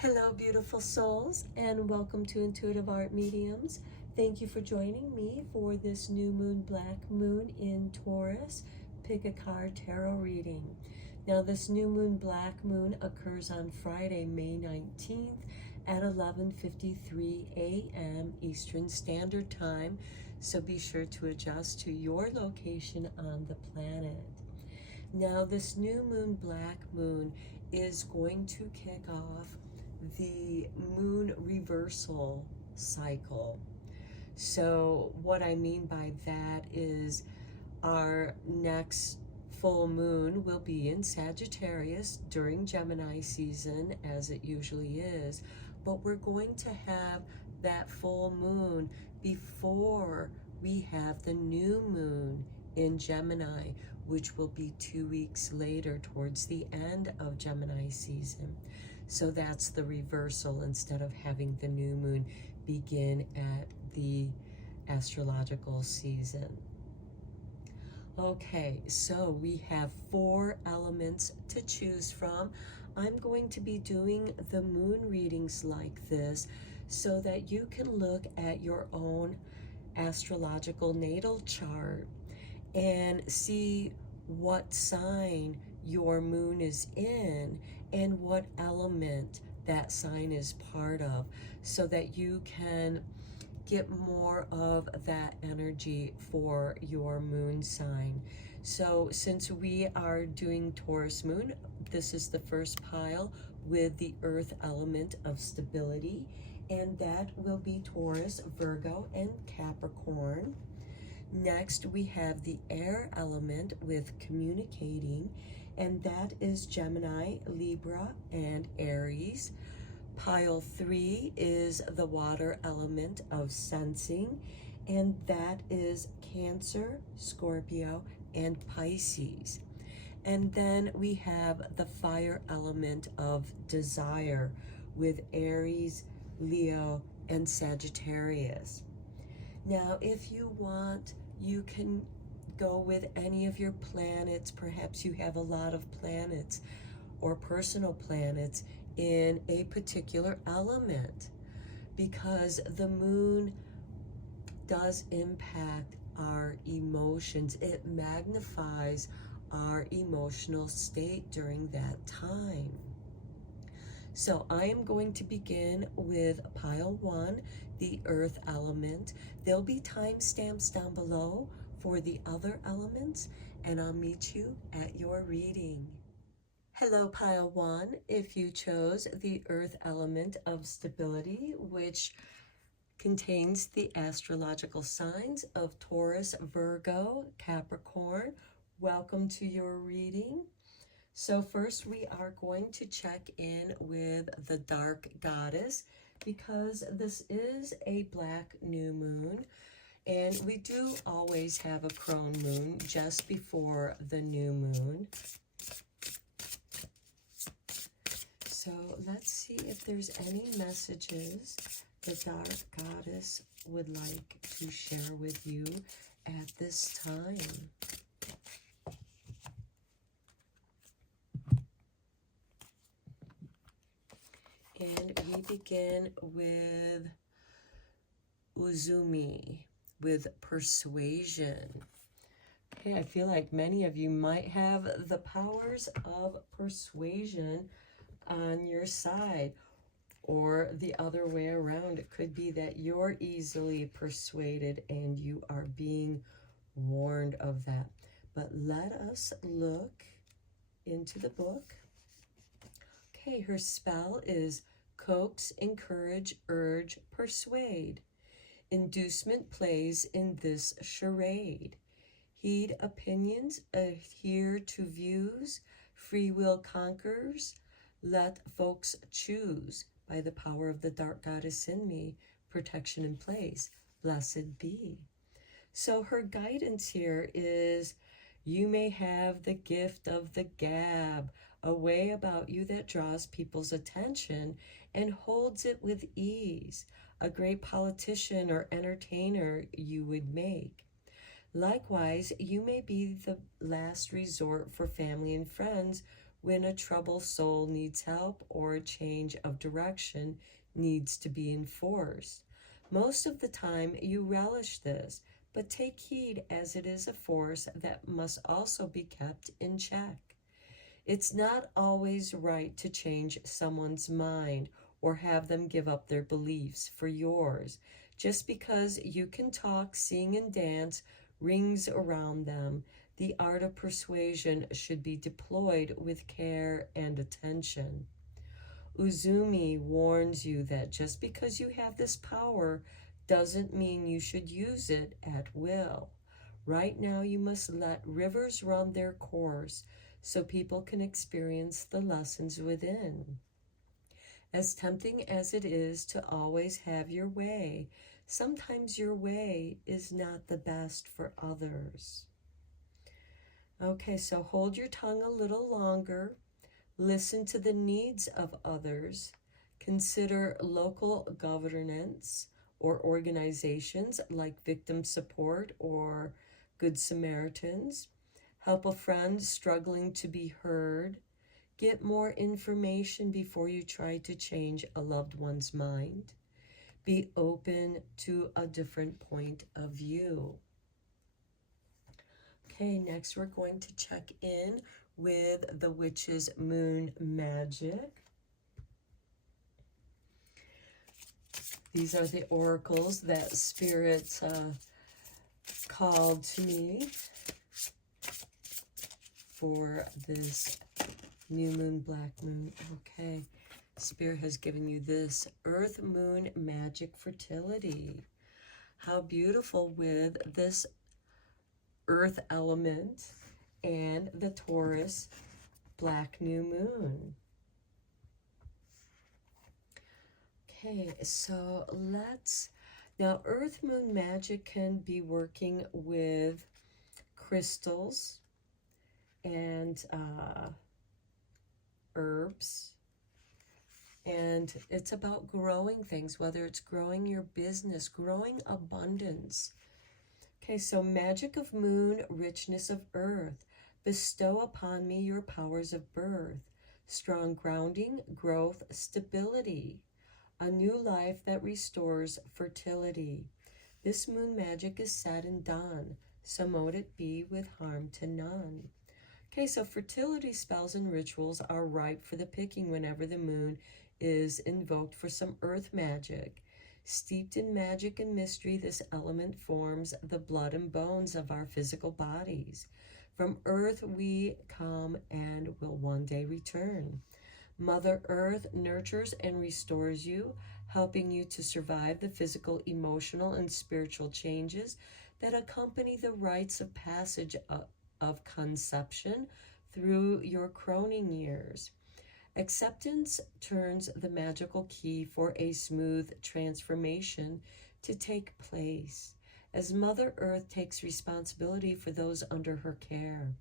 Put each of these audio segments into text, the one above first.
Hello, beautiful souls, and welcome to Intuitive Art Mediums. Thank you for joining me for this new moon, black moon in Taurus, pick a card tarot reading. Now, this new moon, black moon occurs on Friday, May 19th at 11:53 a.m. Eastern Standard Time, so be sure to adjust to your location on the planet. Now, this new moon, black moon, is going to kick off the moon reversal cycle. So what I mean by that is our next full moon will be in Sagittarius during Gemini season, as it usually is, but we're going to have that full moon before we have the new moon in Gemini, which will be 2 weeks later towards the end of Gemini season. So that's the reversal, instead of having the new moon begin at the astrological season. Okay, so we have 4 elements to choose from. I'm going to be doing the moon readings like this so that you can look at your own astrological natal chart and see what sign your moon is in and what element that sign is part of, so that you can get more of that energy for your moon sign. So since we are doing Taurus moon, this is the first pile with the earth element of stability, and that will be Taurus, Virgo, and Capricorn. Next, we have the air element with communicating, and that is Gemini, Libra, and Aries. Pile 3 is the water element of sensing, and that is Cancer, Scorpio, and Pisces. And then we have the fire element of desire with Aries, Leo, and Sagittarius. Now, if you want, you can go with any of your planets. Perhaps you have a lot of planets or personal planets in a particular element, because the moon does impact our emotions. It magnifies our emotional state during that time. So I am going to begin with pile 1, the earth element. There'll be timestamps down below for the other elements, and I'll meet you at your reading. Hello, pile 1. If you chose the earth element of stability, which contains the astrological signs of Taurus, Virgo, Capricorn, welcome to your reading. So first we are going to check in with the dark goddess, because this is a black new moon, and we do always have a crone moon just before the new moon. So let's see if there's any messages the dark goddess would like to share with you at this time. And we begin with Uzumi, with persuasion. Okay, I feel like many of you might have the powers of persuasion on your side, or the other way around. It could be that you're easily persuaded and you are being warned of that. But let us look into the book. Okay, her spell is coax, encourage, urge, persuade. Inducement plays in this charade. Heed opinions, adhere to views. Free will conquers. Let folks choose. By the power of the dark goddess in me, protection in place. Blessed be. So her guidance here is, you may have the gift of the gab, a way about you that draws people's attention and holds it with ease. A great politician or entertainer you would make. Likewise, you may be the last resort for family and friends when a troubled soul needs help or a change of direction needs to be enforced. Most of the time you relish this, but take heed, as it is a force that must also be kept in check. It's not always right to change someone's mind or have them give up their beliefs for yours. Just because you can talk, sing, and dance rings around them. The art of persuasion should be deployed with care and attention. Uzumi warns you that just because you have this power doesn't mean you should use it at will. Right now, you must let rivers run their course so people can experience the lessons within. As tempting as it is to always have your way, sometimes your way is not the best for others. Okay, so hold your tongue a little longer. Listen to the needs of others. Consider local governance or organizations like Victim Support or Good Samaritans. Help a friend struggling to be heard. Get more information before you try to change a loved one's mind. Be open to a different point of view. Okay, next we're going to check in with the witch's moon magic. These are the oracles that Spirit called to me for this new moon, black moon. Okay, Spirit has given you this earth moon magic fertility. How beautiful with this earth element and the Taurus black new moon. Okay, so now earth moon magic can be working with crystals and herbs, and it's about growing things, whether it's growing your business, growing abundance. Okay, so magic of moon, richness of earth. Bestow upon me your powers of birth. Strong grounding, growth, stability. A new life that restores fertility. This moon magic is said and done, so mote it be with harm to none. Okay, so fertility spells and rituals are ripe for the picking whenever the moon is invoked for some earth magic. Steeped in magic and mystery, this element forms the blood and bones of our physical bodies. From earth we come and will one day return. Mother Earth nurtures and restores you, helping you to survive the physical, emotional, and spiritual changes that accompany the rites of passage of conception through your crowning years. Acceptance turns the magical key for a smooth transformation to take place as Mother Earth takes responsibility for those under her care.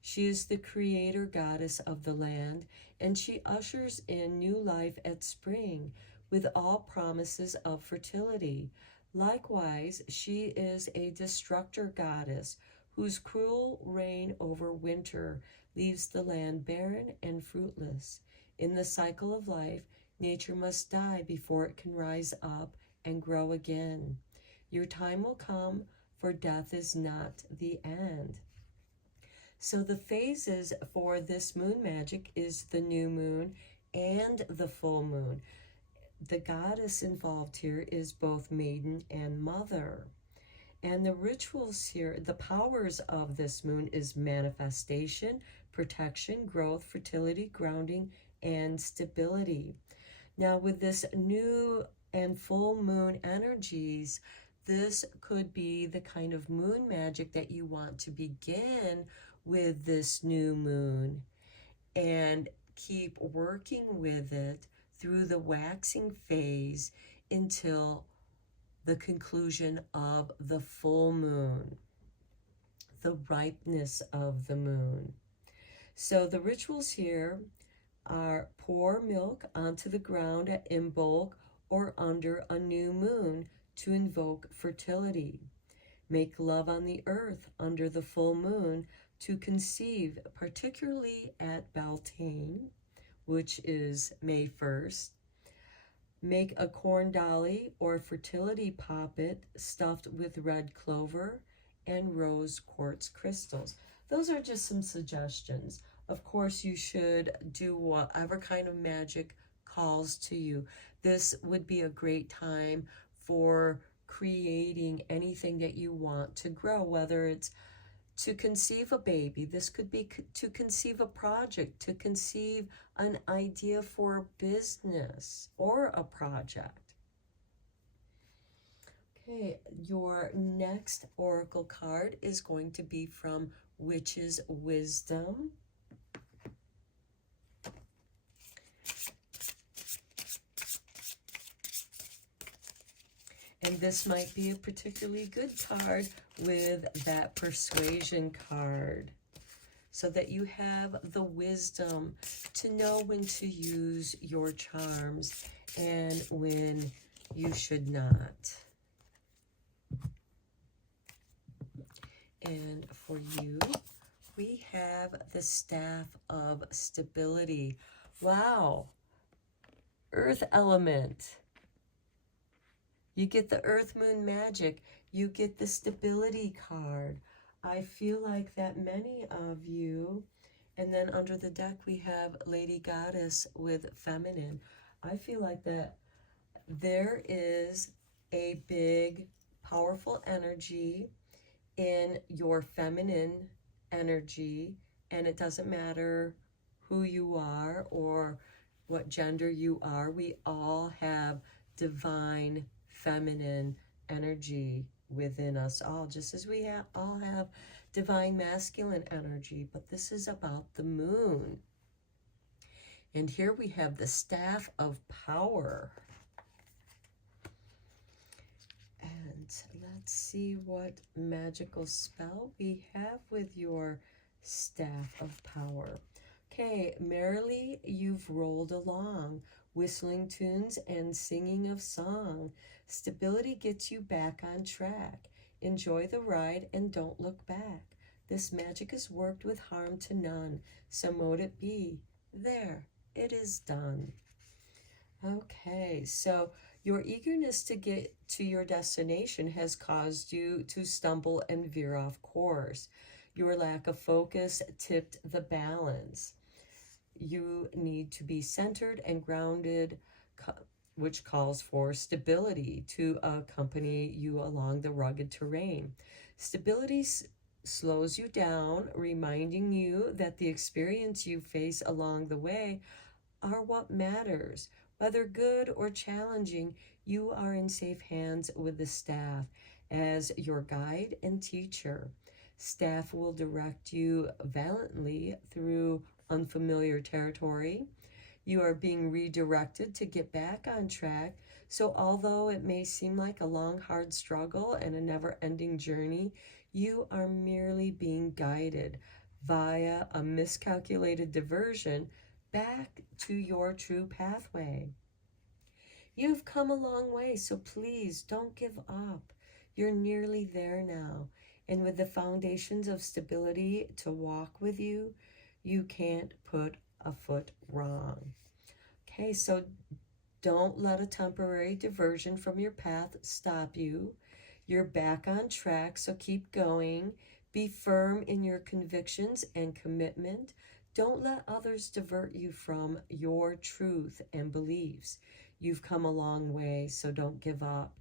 She is the creator goddess of the land, and she ushers in new life at spring with all promises of fertility. Likewise, she is a destructor goddess whose cruel reign over winter leaves the land barren and fruitless. In the cycle of life, nature must die before it can rise up and grow again. Your time will come, for death is not the end. So the phases for this moon magic is the new moon and the full moon. The goddess involved here is both maiden and mother. And the rituals here, the powers of this moon is manifestation, protection, growth, fertility, grounding, and stability. Now with this new and full moon energies, this could be the kind of moon magic that you want to begin with this new moon and keep working with it through the waxing phase until the conclusion of the full moon, the ripeness of the moon. So the rituals here are pour milk onto the ground at Imbolc or under a new moon to invoke fertility. Make love on the earth under the full moon to conceive, particularly at Beltane, which is May 1st. Make a corn dolly or fertility poppet stuffed with red clover and rose quartz crystals. Those are just some suggestions. Of course, you should do whatever kind of magic calls to you. This would be a great time for creating anything that you want to grow, whether it's to conceive a baby. This could be to conceive a project, to conceive an idea for a business or a project. Okay, your next oracle card is going to be from Witch's Wisdom. And this might be a particularly good card with that persuasion card, so that you have the wisdom to know when to use your charms and when you should not. And for you, we have the Staff of Stability. Wow. Earth element. You get the Earth Moon Magic. You get the Stability card. I feel like that many of you, and then under the deck we have Lady Goddess with Feminine. I feel like that there is a big, powerful energy in your feminine energy, and it doesn't matter who you are or what gender you are. We all have divine feminine energy within us all, just as we all have divine masculine energy. But this is about the moon. And here we have the Staff of Power. And let's see what magical spell we have with your Staff of Power. Okay, merrily you've rolled along, whistling tunes and singing of song. Stability gets you back on track. Enjoy the ride and don't look back. This magic is worked with harm to none, so mote it be. There, it is done. Okay, so your eagerness to get to your destination has caused you to stumble and veer off course. Your lack of focus tipped the balance. You need to be centered and grounded, which calls for stability to accompany you along the rugged terrain. Stability slows you down, reminding you that the experience you face along the way are what matters. Whether good or challenging, you are in safe hands with the staff as your guide and teacher. Staff will direct you valiantly through unfamiliar territory. You are being redirected to get back on track. So although it may seem like a long, hard struggle and a never-ending journey, you are merely being guided via a miscalculated diversion back to your true pathway. You've come a long way, so please don't give up. You're nearly there now. And with the foundations of stability to walk with you, you can't put a foot wrong. Okay, so don't let a temporary diversion from your path stop you. You're back on track, so keep going. Be firm in your convictions and commitment. Don't let others divert you from your truth and beliefs. You've come a long way, so don't give up.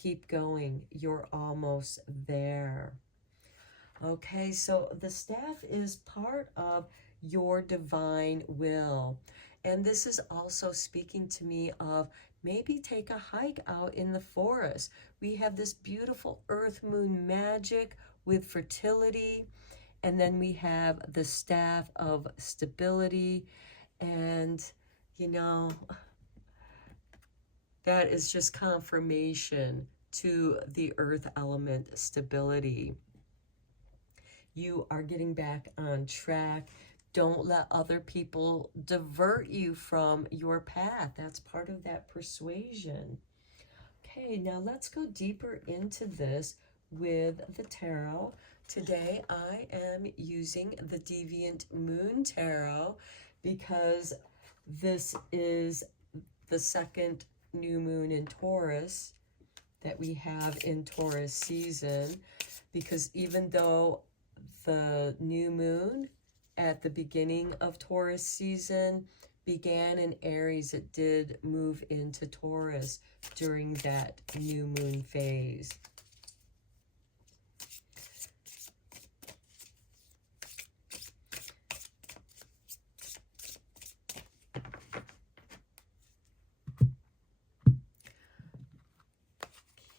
Keep going. You're almost there. Okay, so the staff is part of your divine will. And this is also speaking to me of maybe take a hike out in the forest. We have this beautiful earth moon magic with fertility. And then we have the staff of stability. And, you know, that is just confirmation to the earth element stability. You are getting back on track. Don't let other people divert you from your path. That's part of that persuasion. Okay, now let's go deeper into this with the tarot. Today I am using the Deviant Moon Tarot because this is the second new moon in Taurus that we have in Taurus season, because even though the new moon at the beginning of Taurus season began in Aries, it did move into Taurus during that new moon phase.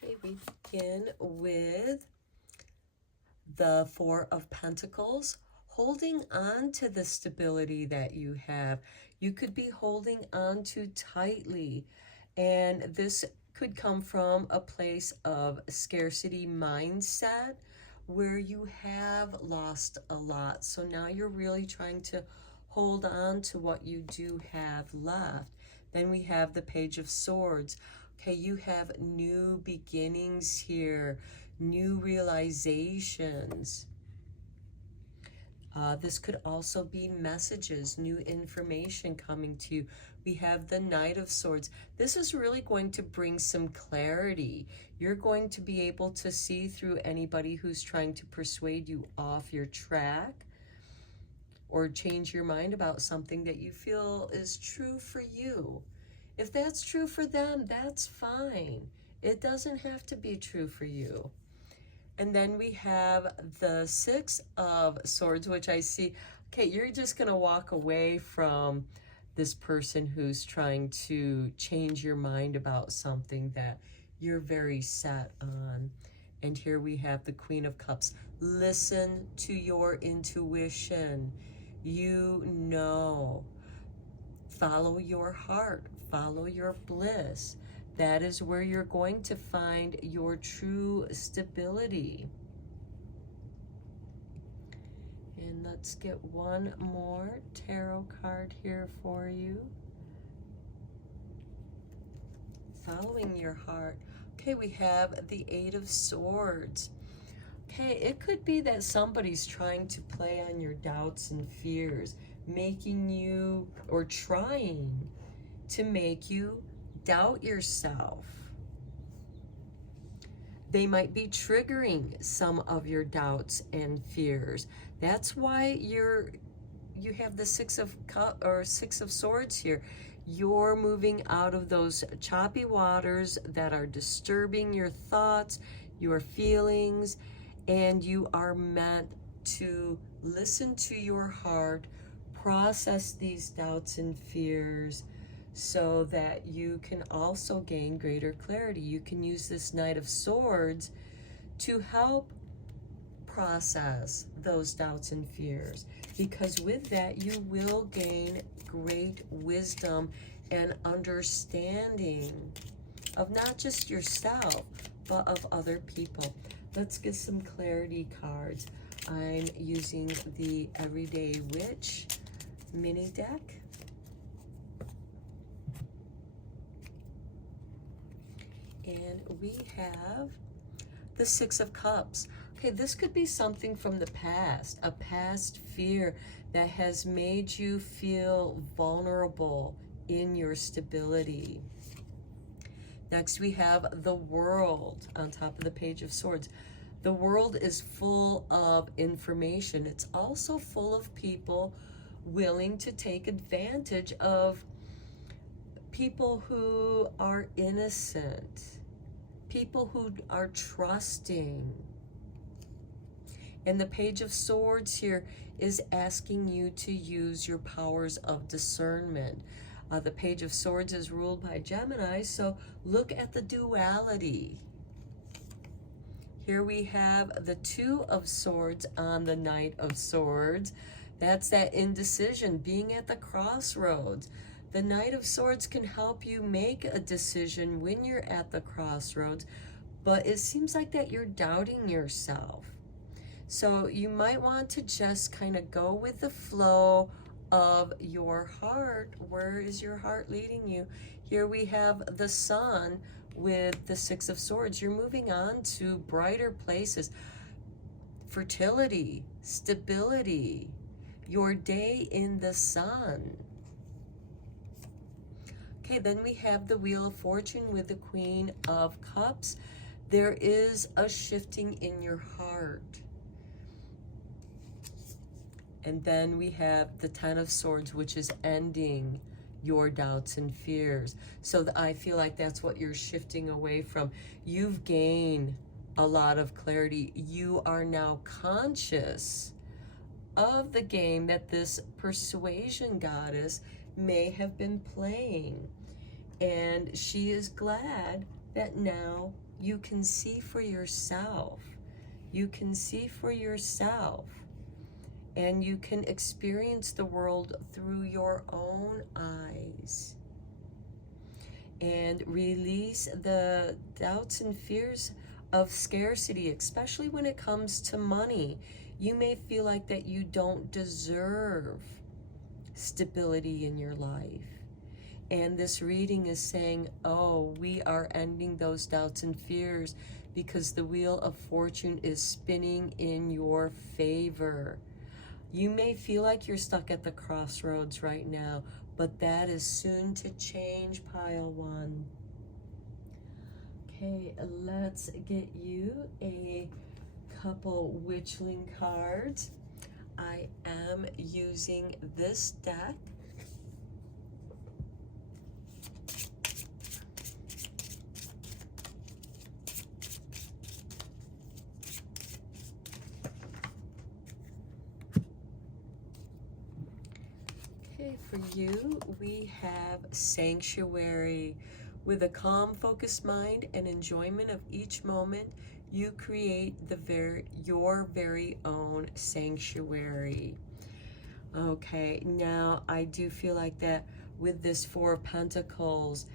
Okay, we begin with the Four of Pentacles, holding on to the stability that you have. You could be holding on too tightly, and this could come from a place of scarcity mindset where you have lost a lot. So now you're really trying to hold on to what you do have left. Then we have the Page of Swords. Okay, you have new beginnings here, new realizations. This could also be messages, new information coming to you. We have the Knight of Swords. This is really going to bring some clarity. You're going to be able to see through anybody who's trying to persuade you off your track or change your mind about something that you feel is true for you. If that's true for them, that's fine. It doesn't have to be true for you. And then we have the Six of Swords, which I see, okay, you're just going to walk away from this person who's trying to change your mind about something that you're very set on. And here we have the Queen of Cups. Listen to your intuition. You know. Follow your heart. Follow your bliss. That is where you're going to find your true stability. And let's get one more tarot card here for you. Following your heart. Okay, we have the Eight of Swords. Okay, it could be that somebody's trying to play on your doubts and fears, making you, or trying to make you doubt yourself. They might be triggering some of your doubts and fears. That's why you have the Six of Swords here. You're moving out of those choppy waters that are disturbing your thoughts, your feelings, and you are meant to listen to your heart, process these doubts and fears, so that you can also gain greater clarity. You can use this Knight of Swords to help process those doubts and fears, because with that you will gain great wisdom and understanding of not just yourself, but of other people. Let's get some clarity cards. I'm using the Everyday Witch mini deck. And we have the Six of Cups. Okay, this could be something from the past, a past fear that has made you feel vulnerable in your stability. Next, we have the World on top of the Page of Swords. The World is full of information. It's also full of people willing to take advantage of people who are innocent, people who are trusting. And the Page of Swords here is asking you to use your powers of discernment. The Page of Swords is ruled by Gemini, so look at the duality. Here we have the Two of Swords on the Knight of Swords. That's that indecision, being at the crossroads. The Knight of Swords can help you make a decision when you're at the crossroads, but it seems like that you're doubting yourself. So you might want to just kind of go with the flow of your heart. Where is your heart leading you? Here we have the Sun, with the Six of Swords. You're moving on to brighter places. Fertility, stability, your day in the sun. Okay, then we have the Wheel of Fortune with the Queen of Cups. There is a shifting in your heart. And then we have the Ten of Swords, which is ending your doubts and fears. So I feel like that's what you're shifting away from. You've gained a lot of clarity. You are now conscious of the game that this persuasion goddess may have been playing. And she is glad that now you can see for yourself. You can see for yourself. And you can experience the world through your own eyes. And release the doubts and fears of scarcity, especially when it comes to money. You may feel like that you don't deserve stability in your life. And this reading is saying, oh, we are ending those doubts and fears because the Wheel of Fortune is spinning in your favor. You may feel like you're stuck at the crossroads right now, but that is soon to change, pile one. Okay, let's get you a couple witchling cards. I am using this deck. Okay, for you, we have Sanctuary. With a calm, focused mind and enjoyment of each moment, you create your very own sanctuary. Okay, now I do feel like that with this Four of Pentacles,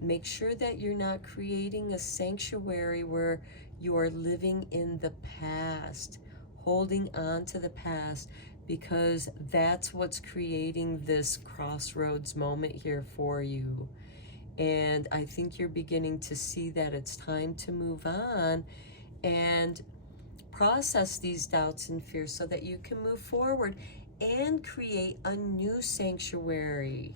make sure that you're not creating a sanctuary where you are living in the past, holding on to the past, because that's what's creating this crossroads moment here for you. And I think you're beginning to see that it's time to move on and process these doubts and fears so that you can move forward and create a new sanctuary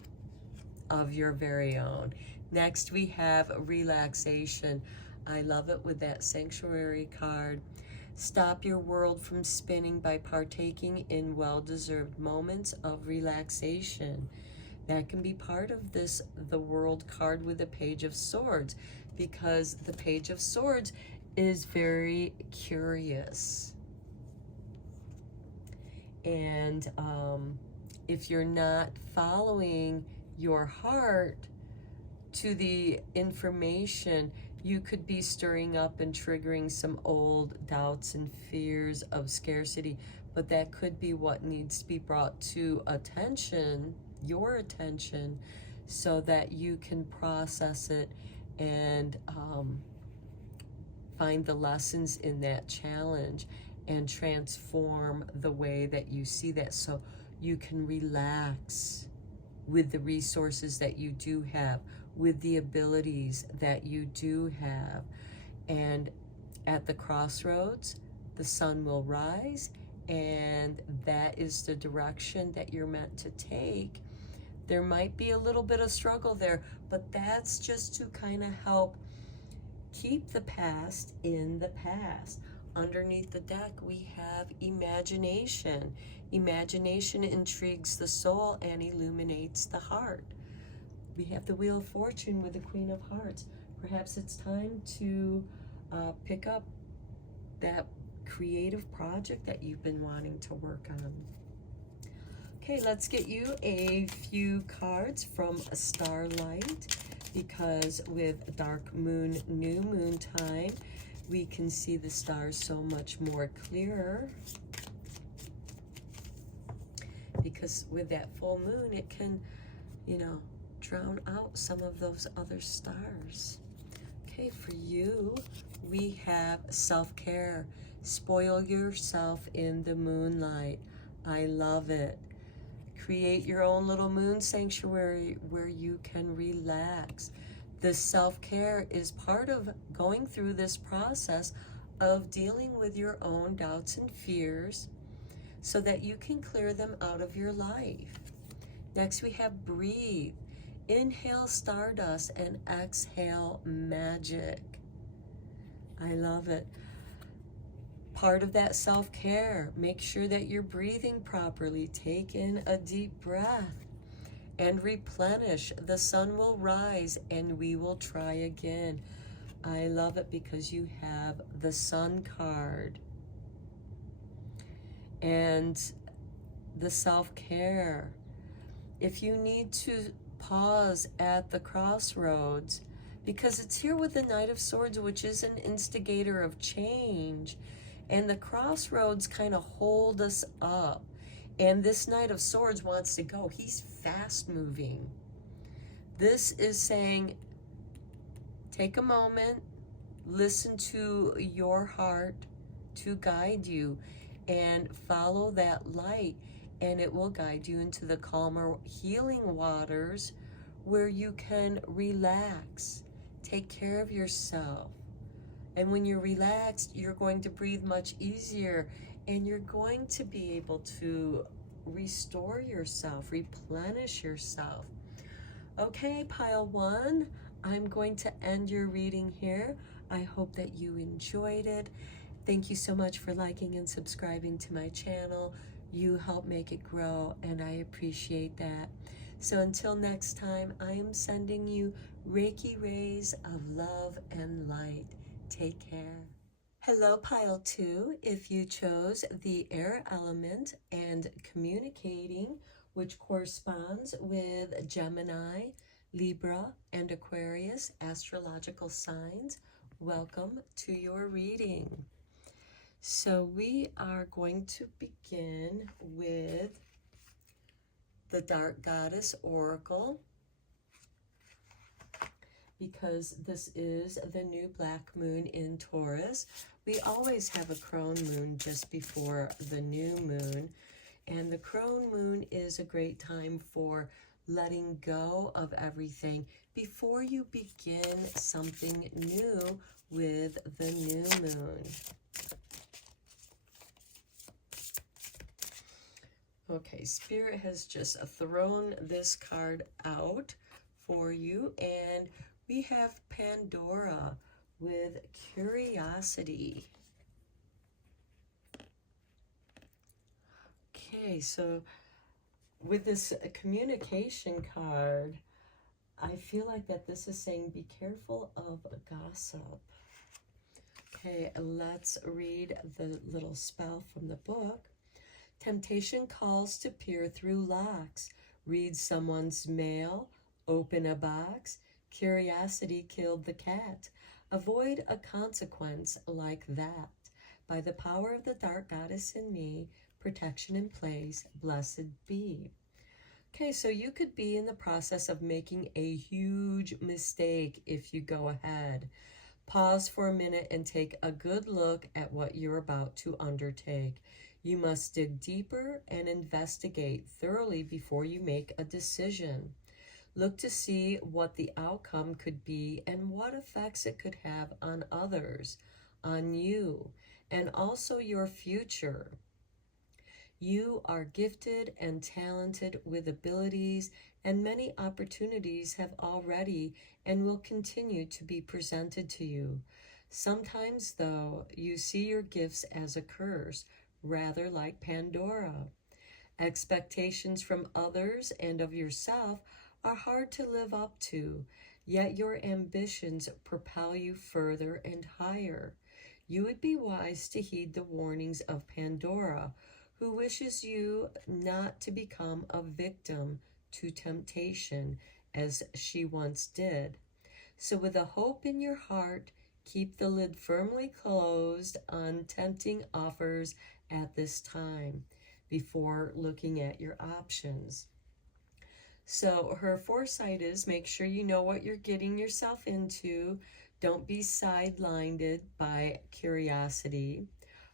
of your very own. Next, we have relaxation. I love it with that sanctuary card. Stop your world from spinning by partaking in well-deserved moments of relaxation. That can be part of this, the World card with the Page of Swords, because the Page of Swords is very curious. And if you're not following your heart to the information, you could be stirring up and triggering some old doubts and fears of scarcity, but that could be what needs to be brought to attention, your attention, so that you can process it and find the lessons in that challenge and transform the way that you see that, so you can relax with the resources that you do have, with the abilities that you do have. And at the crossroads, the sun will rise, and that is the direction that you're meant to take. There might be a little bit of struggle there, but that's just to kind of help keep the past in the past. Underneath the deck, we have imagination. Imagination intrigues the soul and illuminates the heart. We have the Wheel of Fortune with the Queen of Hearts. Perhaps it's time to pick up that creative project that you've been wanting to work on. Okay, let's get you a few cards from Starlight, because with dark moon, new moon time, we can see the stars so much more clearer. Because with that full moon, it can, you know, drown out some of those other stars. Okay, for you, we have self-care. Spoil yourself in the moonlight. I love it. Create your own little moon sanctuary where you can relax. This self-care is part of going through this process of dealing with your own doubts and fears so that you can clear them out of your life. Next, we have breathe. Inhale stardust and exhale magic. I love it. Part of that self-care, make sure that you're breathing properly. Take in a deep breath and replenish. The sun will rise and we will try again. I love it because you have the sun card and the self-care. If you need to pause at the crossroads, because it's here with the Knight of Swords, which is an instigator of change, and the crossroads kind of hold us up. And this Knight of Swords wants to go. He's fast moving. This is saying, take a moment, listen to your heart to guide you, and follow that light, and it will guide you into the calmer, healing waters where you can relax, take care of yourself. And when you're relaxed, you're going to breathe much easier, and you're going to be able to restore yourself, replenish yourself. Okay, pile one, I'm going to end your reading here. I hope that you enjoyed it. Thank you so much for liking and subscribing to my channel. You help make it grow, and I appreciate that. So until next time, I am sending you Reiki rays of love and light. Take care. Hello, pile two. If you chose the air element and communicating, which corresponds with Gemini, Libra, and Aquarius astrological signs, welcome to your reading. So we are going to begin with the Dark Goddess Oracle, because this is the new black moon in Taurus. We always have a crone moon just before the new moon, and the crone moon is a great time for letting go of everything before you begin something new with the new moon. Okay, Spirit has just thrown this card out for you, and we have Pandora with curiosity. Okay, so with this communication card, I feel like that this is saying be careful of gossip. Okay, let's read the little spell from the book. Temptation calls to peer through locks, read someone's mail, open a box. Curiosity killed the cat. Avoid a consequence like that. By the power of the dark goddess in me, protection in place, blessed be. Okay, so you could be in the process of making a huge mistake if you go ahead. Pause for a minute and take a good look at what you're about to undertake. You must dig deeper and investigate thoroughly before you make a decision. Look to see what the outcome could be and what effects it could have on others, on you, and also your future. You are gifted and talented with abilities, and many opportunities have already and will continue to be presented to you. Sometimes, though, you see your gifts as a curse, rather like Pandora. Expectations from others and of yourself are hard to live up to, yet your ambitions propel you further and higher. You would be wise to heed the warnings of Pandora, who wishes you not to become a victim to temptation as she once did. So with a hope in your heart, keep the lid firmly closed on tempting offers at this time before looking at your options. So her foresight is make sure you know what you're getting yourself into. Don't be sidelined by curiosity.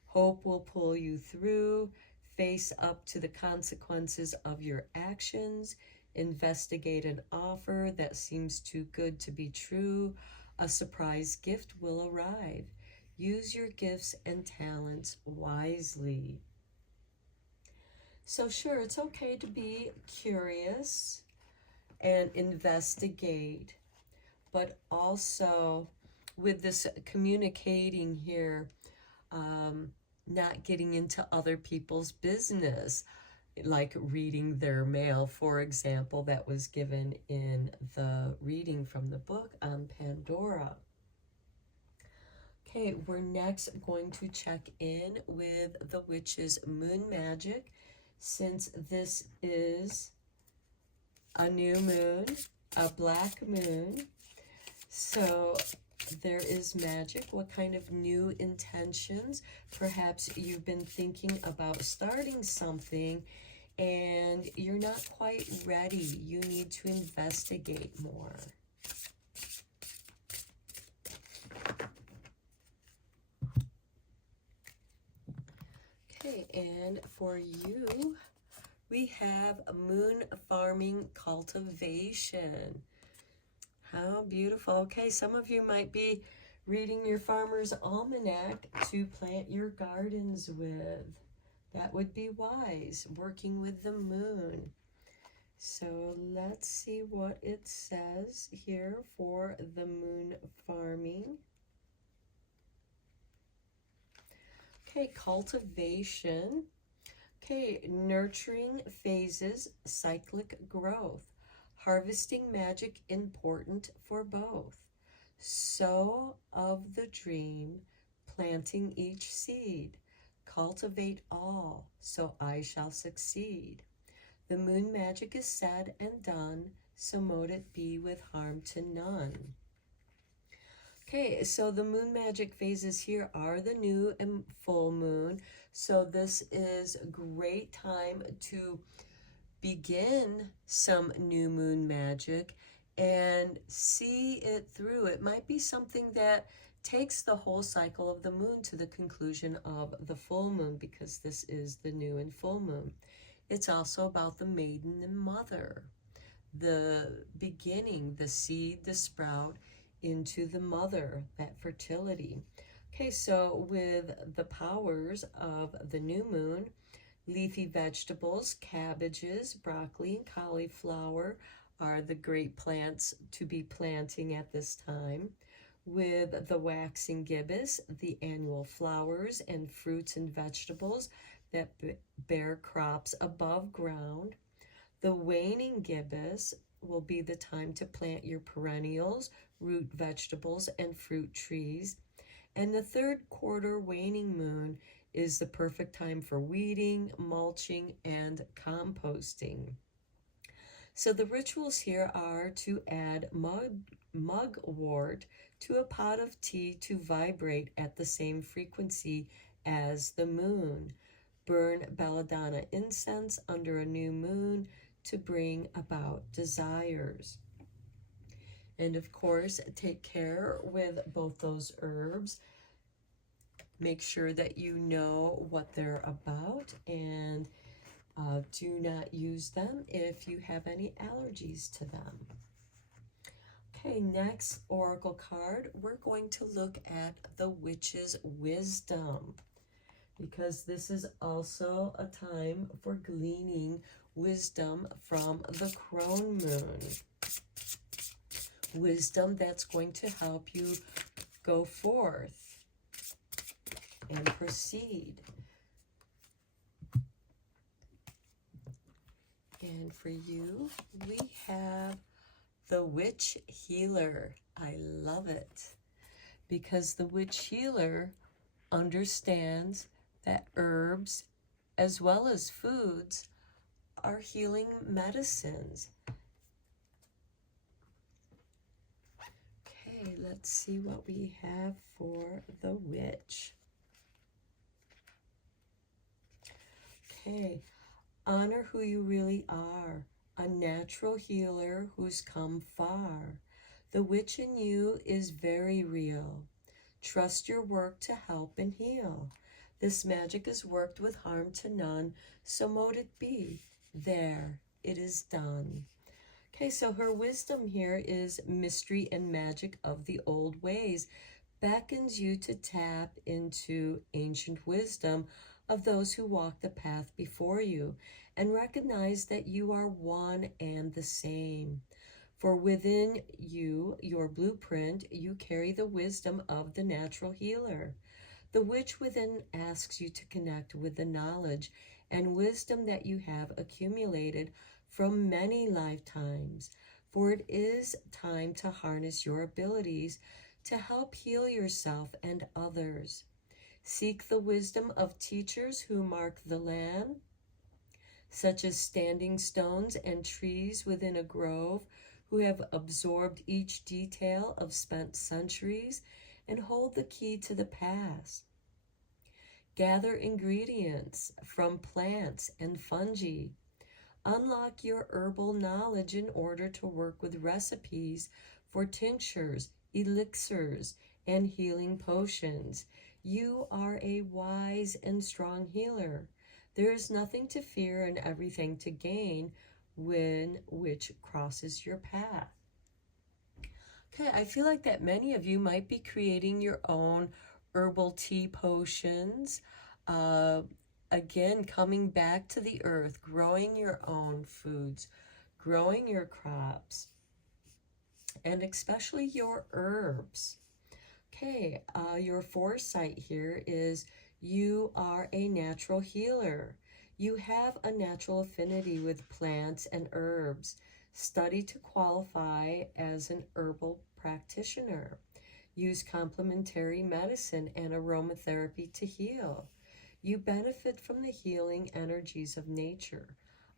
Hope will pull you through. Face up to the consequences of your actions. Investigate an offer that seems too good to be true. A surprise gift will arrive. Use your gifts and talents wisely. So sure, it's okay to be curious and investigate, but also with this communicating here, not getting into other people's business, like reading their mail, for example, that was given in the reading from the book on Pandora. Okay, we're next going to check in with the witch's moon magic, since this is a new moon, a black moon. So there is magic. What kind of new intentions? Perhaps you've been thinking about starting something and you're not quite ready. You need to investigate more. Okay, and for you, we have moon farming cultivation. How beautiful. Okay, some of you might be reading your Farmer's Almanac to plant your gardens with. That would be wise, working with the moon. So let's see what it says here for the moon farming. Okay, cultivation. Okay, nurturing phases, cyclic growth. Harvesting magic important for both. Sow of the dream, planting each seed. Cultivate all, so I shall succeed. The moon magic is said and done, so mote it be with harm to none. Okay, so the moon magic phases here are the new and full moon. So this is a great time to begin some new moon magic and see it through. It might be something that takes the whole cycle of the moon to the conclusion of the full moon, because this is the new and full moon. It's also about the maiden and mother, the beginning, the seed, the sprout into the mother, that fertility. Okay, so with the powers of the new moon, leafy vegetables, cabbages, broccoli, and cauliflower are the great plants to be planting at this time. With the waxing gibbous, the annual flowers and fruits and vegetables that bear crops above ground. The waning gibbous will be the time to plant your perennials, root vegetables, and fruit trees. And the third quarter waning moon is the perfect time for weeding, mulching, and composting. So the rituals here are to add mugwort to a pot of tea to vibrate at the same frequency as the moon. Burn belladonna incense under a new moon to bring about desires. And of course, take care with both those herbs. Make sure that you know what they're about, and do not use them if you have any allergies to them. Okay, next oracle card, we're going to look at the witch's wisdom, because this is also a time for gleaning wisdom from the crone moon. Wisdom that's going to help you go forth and proceed. And for you, we have the witch healer. I love it, because the witch healer understands that herbs as well as foods are healing medicines. Okay, let's see what we have for the witch. Okay, honor who you really are, a natural healer who's come far. The witch in you is very real. Trust your work to help and heal. This magic is worked with harm to none, so mote it be. There, it is done. Okay, so her wisdom here is mystery and magic of the old ways, beckons you to tap into ancient wisdom of those who walk the path before you and recognize that you are one and the same. For within you, your blueprint, you carry the wisdom of the natural healer. The witch within asks you to connect with the knowledge and wisdom that you have accumulated from many lifetimes, for it is time to harness your abilities to help heal yourself and others. Seek the wisdom of teachers who mark the land, such as standing stones and trees within a grove, who have absorbed each detail of spent centuries and hold the key to the past. Gather ingredients from plants and fungi. Unlock your herbal knowledge in order to work with recipes for tinctures, elixirs, and healing potions. You are a wise and strong healer. There is nothing to fear and everything to gain when which crosses your path. Okay, I feel like that many of you might be creating your own herbal tea potions. Again, coming back to the earth, growing your own foods, growing your crops, and especially your herbs. Okay, your foresight here is you are a natural healer. You have a natural affinity with plants and herbs. Study to qualify as an herbal practitioner. Use complementary medicine and aromatherapy to heal. You benefit from the healing energies of nature.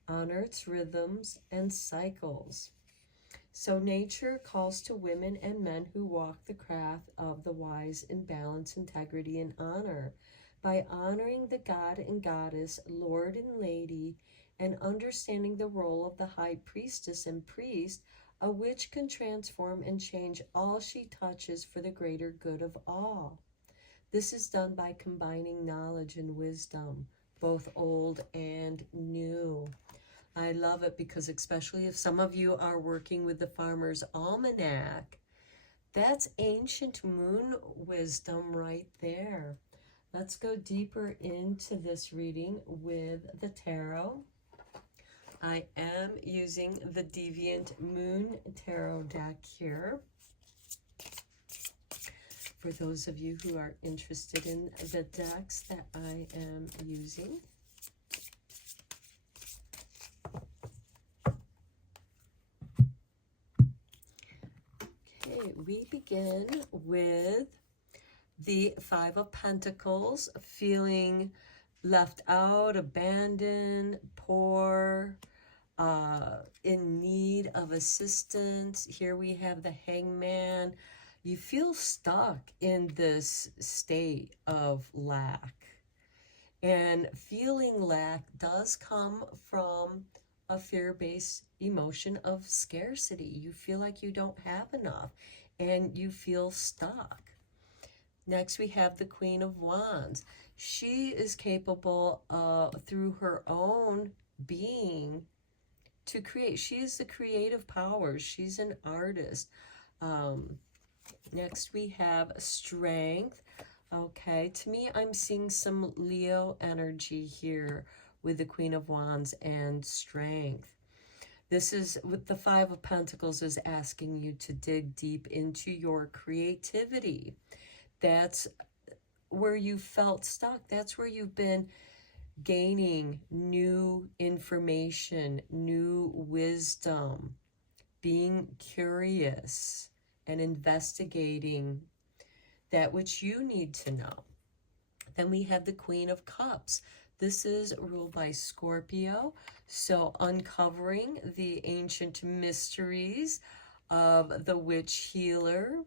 Honor its rhythms and cycles. So nature calls to women and men who walk the craft of the wise in balance, integrity, and honor. By honoring the god and goddess, lord and lady, and understanding the role of the high priestess and priest, a witch can transform and change all she touches for the greater good of all. This is done by combining knowledge and wisdom, both old and new. I love it because especially if some of you are working with the Farmer's Almanac, that's ancient moon wisdom right there. Let's go deeper into this reading with the tarot. I am using the Deviant Moon Tarot deck here. For those of you who are interested in the decks that I am using. Okay, we begin with the Five of Pentacles, feeling left out, abandoned, poor, in need of assistance. Here we have the Hangman. You feel stuck in this state of lack. And feeling lack does come from a fear-based emotion of scarcity. You feel like you don't have enough and you feel stuck. Next, we have the Queen of Wands. She is capable, through her own being, to create. She is the creative power. She's an artist. Next, we have Strength. Okay, to me, I'm seeing some Leo energy here with the Queen of Wands and Strength. This is, with the Five of Pentacles, is asking you to dig deep into your creativity. That's where you felt stuck. That's where you've been gaining new information, new wisdom, being curious and investigating that which you need to know. Then we have the Queen of Cups. This is ruled by Scorpio. So uncovering the ancient mysteries of the witch healer.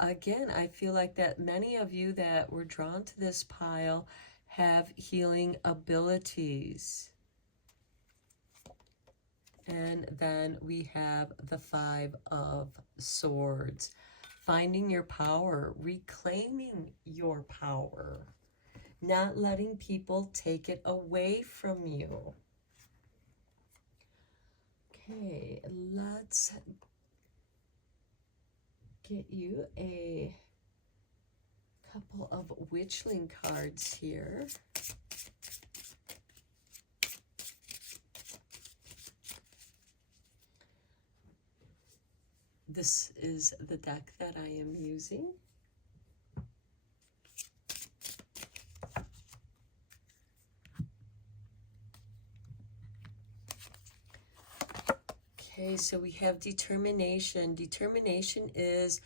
Again, I feel like that many of you that were drawn to this pile have healing abilities. And then we have the Five of Swords. Finding your power, reclaiming your power, not letting people take it away from you. Okay, let's get you a couple of witchling cards here. This is the deck that I am using. Okay, so we have determination. Determination is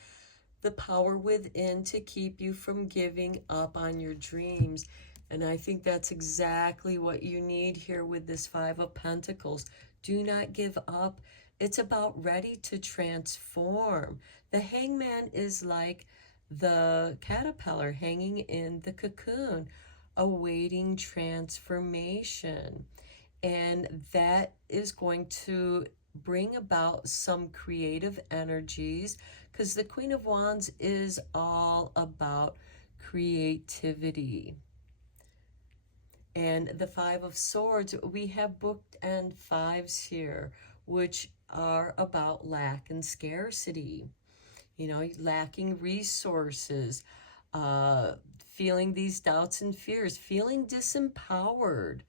the power within to keep you from giving up on your dreams. And I think that's exactly what you need here with this Five of Pentacles. Do not give up. It's about ready to transform. The Hangman is like the caterpillar hanging in the cocoon, awaiting transformation. And that is going to bring about some creative energies, because the Queen of Wands is all about creativity. And the Five of Swords, we have booked and fives here, which are about lack and scarcity. You know, lacking resources, feeling these doubts and fears, feeling disempowered,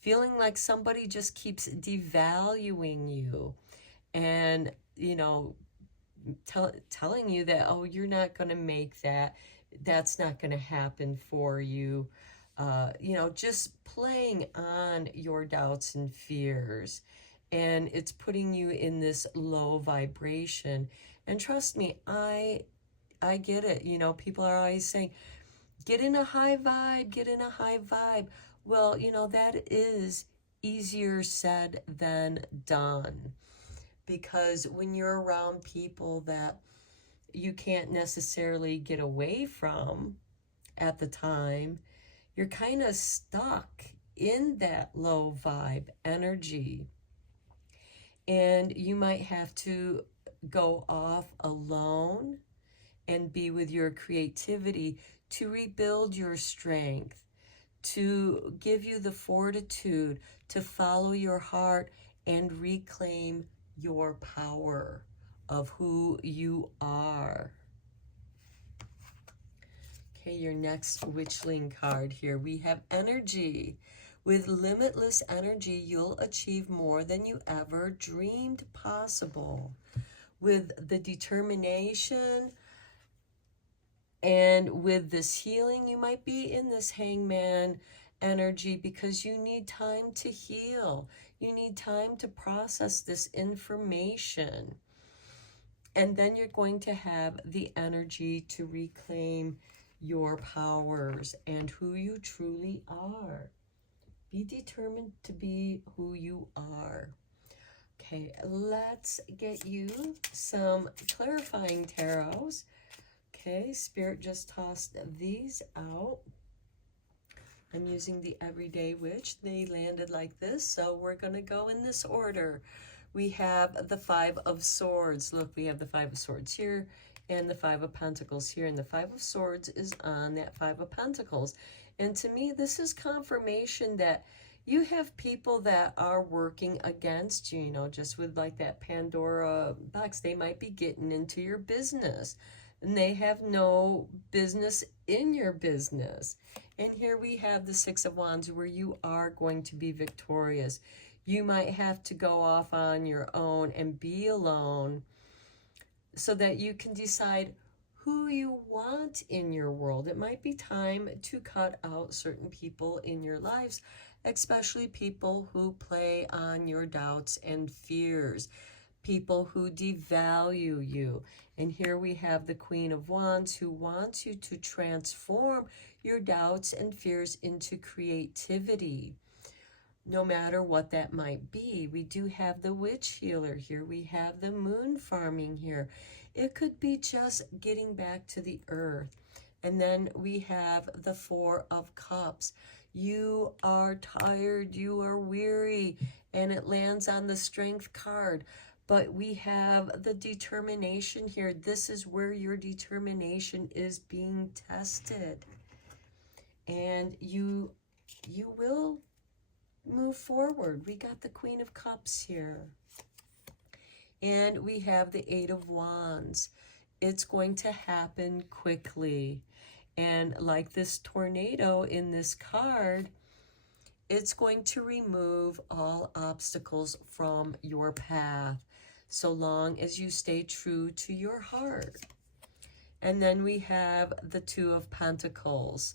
feeling like somebody just keeps devaluing you and, you know, telling you that, oh, you're not going to make that. That's not going to happen for you. You know, just playing on your doubts and fears. And it's putting you in this low vibration. And trust me, I get it. You know, people are always saying, get in a high vibe, get in a high vibe. Well, you know, that is easier said than done, because when you're around people that you can't necessarily get away from at the time, you're kind of stuck in that low vibe energy. And you might have to go off alone and be with your creativity to rebuild your strength, to give you the fortitude to follow your heart and reclaim your power of who you are. Okay, your next witchling card here. We have energy. With limitless energy, you'll achieve more than you ever dreamed possible. With the determination and with this healing, you might be in this Hangman energy because you need time to heal. You need time to process this information. And then you're going to have the energy to reclaim your powers and who you truly are. Be determined to be who you are. Okay, let's get you some clarifying tarots. Okay, Spirit just tossed these out. I'm using the Everyday Witch. They landed like this, so we're going to go in this order. We have the Five of Swords. Look, we have the Five of Swords here and the Five of Pentacles here, and the Five of Swords is on that Five of Pentacles. And to me, this is confirmation that you have people that are working against you, you know, just with like that Pandora box. They might be getting into your business, and they have no business in your business. And here we have the Six of Wands, where you are going to be victorious. You might have to go off on your own and be alone so that you can decide who you want in your world. It might be time to cut out certain people in your lives, especially people who play on your doubts and fears, people who devalue you. And here we have the Queen of Wands, who wants you to transform your doubts and fears into creativity, no matter what that might be. We do have the Witch Healer here. We have the Moon Farming here. It could be just getting back to the earth. And then we have the Four of Cups. You are tired, you are weary, and it lands on the Strength card. But we have the determination here. This is where your determination is being tested. And you will move forward. We got the Queen of Cups here. And we have the Eight of Wands. It's going to happen quickly. And like this tornado in this card, it's going to remove all obstacles from your path, so long as you stay true to your heart. And then we have the Two of Pentacles.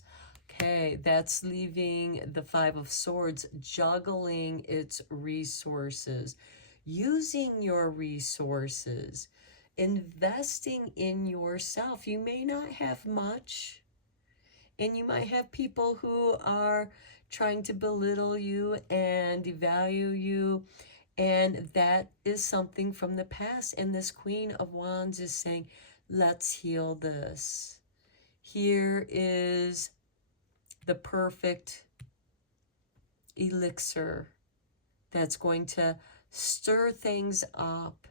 Okay, that's leaving the Five of Swords, juggling its resources, using your resources, investing in yourself. You may not have much, and you might have people who are trying to belittle you and devalue you, and that is something from the past. And this Queen of Wands is saying, let's heal this. Here is the perfect elixir that's going to stir things up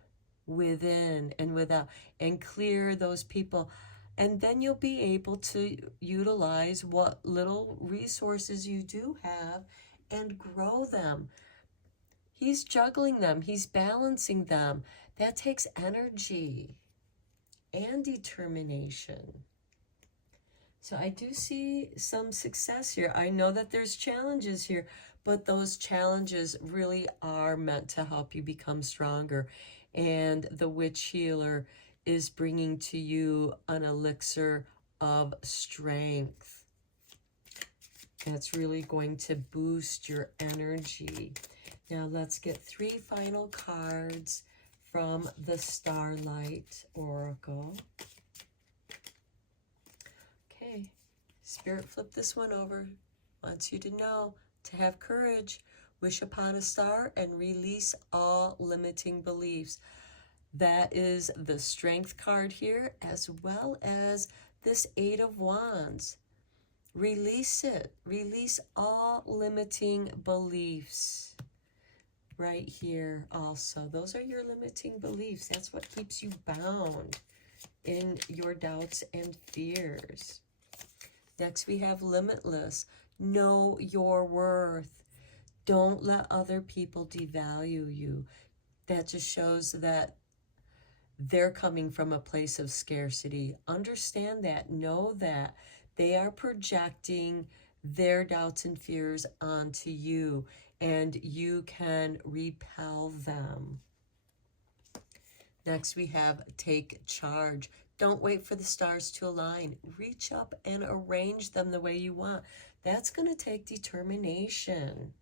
within and without and clear those people. And then you'll be able to utilize what little resources you do have and grow them. He's juggling them. He's balancing them. That takes energy and determination. So I do see some success here. I know that there's challenges here, but those challenges really are meant to help you become stronger. And the witch healer is bringing to you an elixir of strength that's really going to boost your energy. Now let's get 3 final cards from the Starlight Oracle. Okay, Spirit, flip this one over. Wants you to know to have courage, wish upon a star, and release all limiting beliefs. That is the Strength card here, as well as this Eight of Wands. Release it. Release all limiting beliefs. Right here also. Those are your limiting beliefs. That's what keeps you bound in your doubts and fears. Next, we have Limitless. Know your worth. Don't let other people devalue you. That just shows that they're coming from a place of scarcity. Understand that. Know that. They are projecting their doubts and fears onto you, and you can repel them. Next, we have Take Charge. Don't wait for the stars to align. Reach up and arrange them the way you want. That's going to take determination.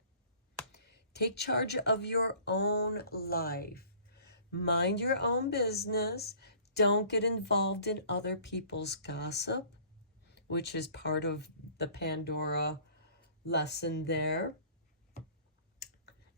Take charge of your own life. Mind your own business. Don't get involved in other people's gossip, which is part of the Pandora lesson there.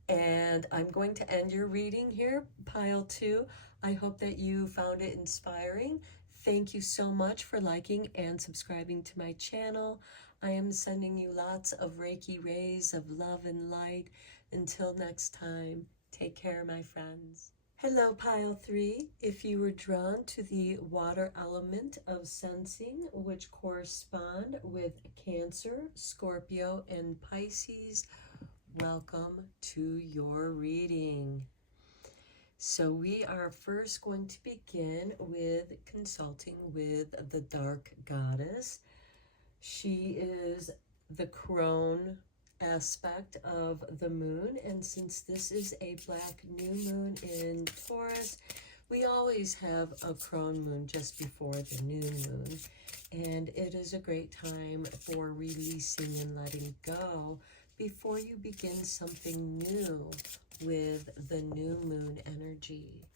And I'm going to end your reading here, pile 2. I hope that you found it inspiring. Thank you so much for liking and subscribing to my channel. I am sending you lots of Reiki rays of love and light. Until next time, take care, my friends. Hello, pile 3. If you were drawn to the water element of sensing, which correspond with Cancer, Scorpio, and Pisces, welcome to your reading. So we are first going to begin with consulting with the Dark Goddess. She is the crone aspect of the moon, and since this is a black new moon in Taurus, we always have a crone moon just before the new moon, and it is a great time for releasing and letting go before you begin something new with the new moon energy.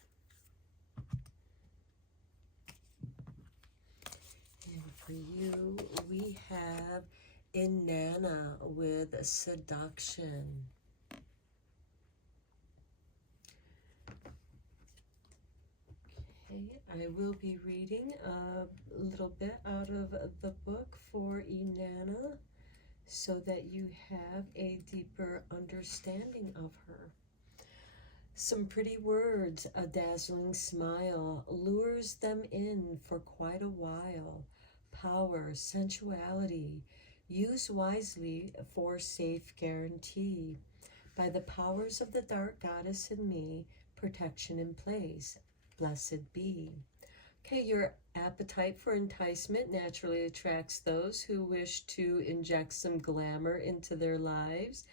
And for you, we have Inanna with Seduction. Okay, I will be reading a little bit out of the book for Inanna so that you have a deeper understanding of her. Some pretty words, a dazzling smile lures them in for quite a while. Power, sensuality, use wisely for safe guarantee. By the powers of the Dark Goddess in me, protection in place. Blessed be. Okay, your appetite for enticement naturally attracts those who wish to inject some glamour into their lives.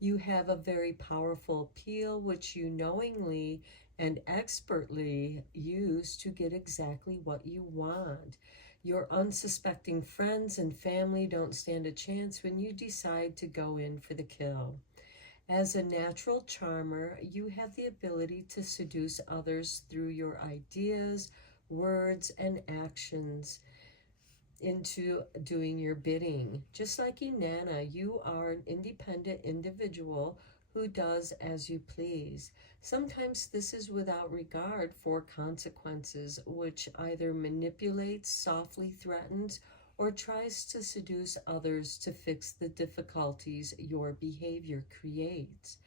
You have a very powerful appeal, which you knowingly and expertly use to get exactly what you want. Your unsuspecting friends and family don't stand a chance when you decide to go in for the kill. As a natural charmer, you have the ability to seduce others through your ideas, words, and actions into doing your bidding. Just like Inanna, you are an independent individual who does as you please. Sometimes this is without regard for consequences, which either manipulates, softly threatens, or tries to seduce others to fix the difficulties your behavior creates.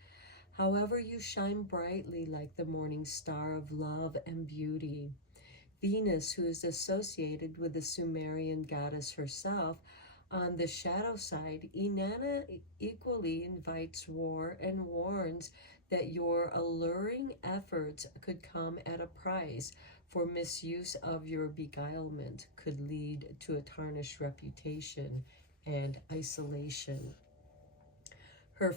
However, you shine brightly like the morning star of love and beauty. Venus, who is associated with the Sumerian goddess herself, on the shadow side, Inanna equally invites war and warns that your alluring efforts could come at a price, for misuse of your beguilement could lead to a tarnished reputation and isolation. Her,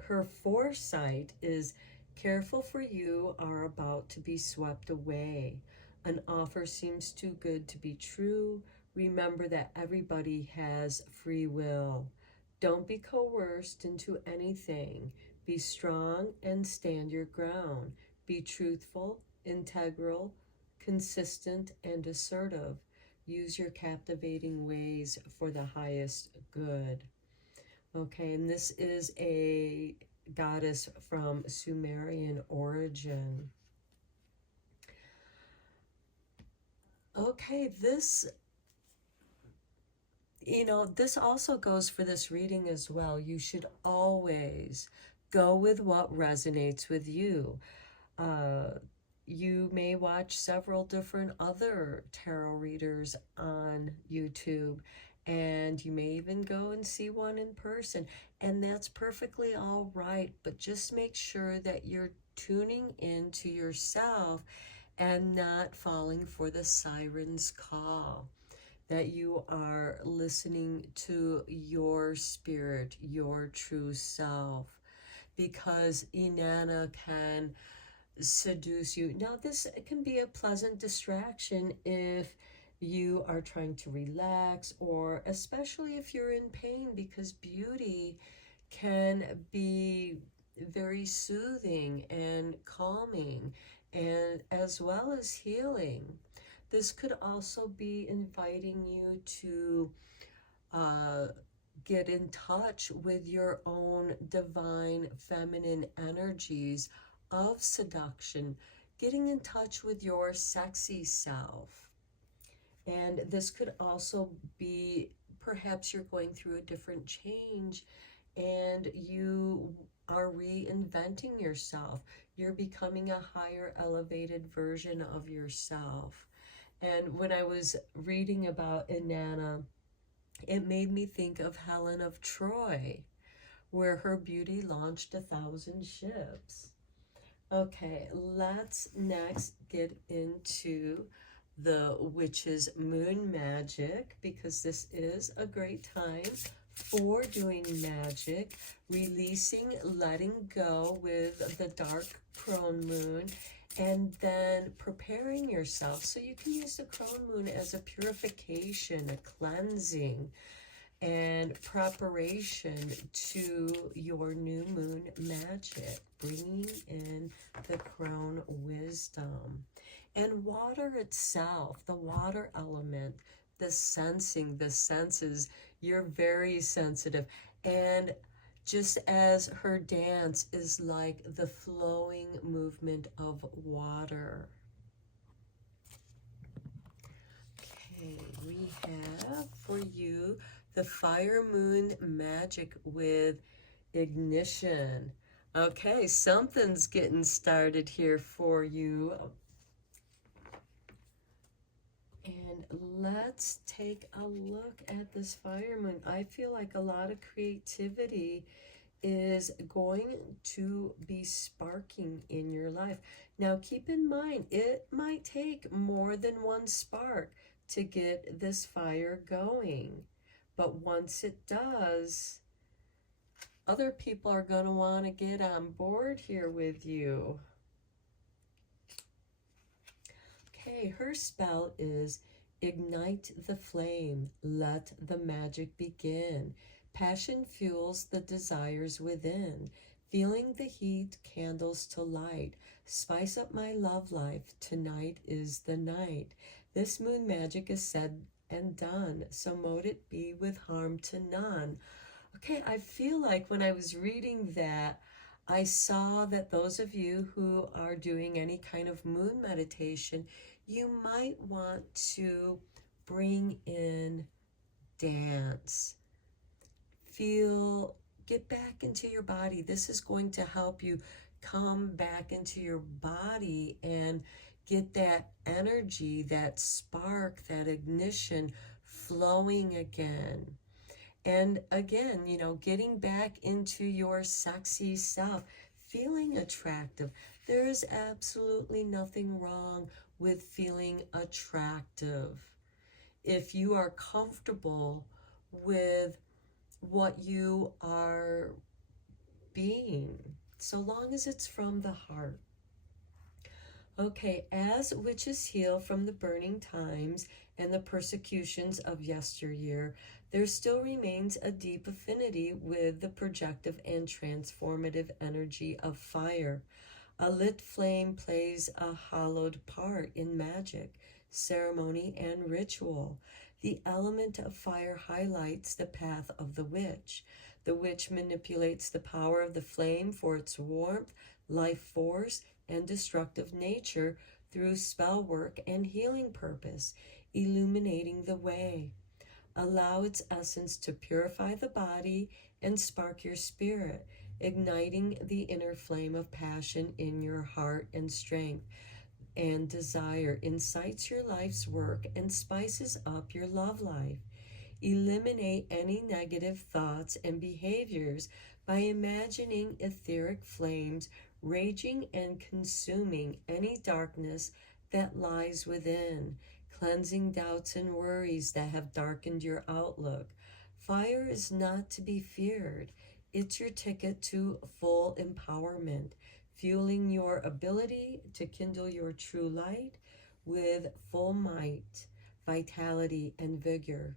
her foresight is careful, for you are about to be swept away. An offer seems too good to be true. Remember that everybody has free will. Don't be coerced into anything. Be strong and stand your ground. Be truthful, integral, consistent, and assertive. Use your captivating ways for the highest good. Okay, and this is a goddess from Sumerian origin. Okay, this, this also goes for this reading as well. You should always go with what resonates with you. You may watch several different other tarot readers on YouTube, and you may even go and see one in person, and that's perfectly all right, but just make sure that you're tuning into yourself and not falling for the siren's call, that you are listening to your spirit, your true self, because Inanna can seduce you. Now, this can be a pleasant distraction if you are trying to relax, or especially if you're in pain, because beauty can be very soothing and calming, and as well as healing. This could also be inviting you to get in touch with your own divine feminine energies of seduction, getting in touch with your sexy self. And this could also be, perhaps you're going through a different change and you are reinventing yourself. You're becoming a higher elevated version of yourself. And when I was reading about Inanna, it made me think of Helen of Troy, where her beauty launched 1,000 ships. Okay, let's next get into the witch's moon magic, because this is a great time for doing magic, releasing, letting go with the dark crone moon, and then preparing yourself. So you can use the crone moon as a purification, a cleansing, and preparation to your new moon magic, bringing in the crone wisdom. And water itself, the water element, the sensing, the senses, you're very sensitive. And just as her dance is like the flowing movement of water. Okay, we have for you the fire moon magic with ignition. Okay, something's getting started here for you. And let's take a look at this fire moon. I feel like a lot of creativity is going to be sparking in your life. Now, keep in mind, it might take more than one spark to get this fire going. But once it does, other people are going to want to get on board here with you. Okay, her spell is ignite the flame, let the magic begin. Passion fuels the desires within. Feeling the heat, candles to light. Spice up my love life, tonight is the night. This moon magic is said and done, so mote it be with harm to none. Okay, I feel like when I was reading that, I saw that those of you who are doing any kind of moon meditation, you might want to bring in dance. Get back into your body. This is going to help you come back into your body and get that energy, that spark, that ignition flowing again. And again, you know, getting back into your sexy self, feeling attractive. There is absolutely nothing wrong with feeling attractive. If you are comfortable with what you are being, so long as it's from the heart. Okay, as witches heal from the burning times and the persecutions of yesteryear, there still remains a deep affinity with the projective and transformative energy of fire. A lit flame plays a hallowed part in magic, ceremony, and ritual. The element of fire highlights the path of the witch. The witch manipulates the power of the flame for its warmth, life force, and destructive nature through spell work and healing purpose, illuminating the way. Allow its essence to purify the body and spark your spirit, igniting the inner flame of passion in your heart, and strength and desire incites your life's work and spices up your love life. Eliminate any negative thoughts and behaviors by imagining etheric flames raging and consuming any darkness that lies within, cleansing doubts and worries that have darkened your outlook. Fire is not to be feared. It's your ticket to full empowerment, fueling your ability to kindle your true light with full might, vitality, and vigor,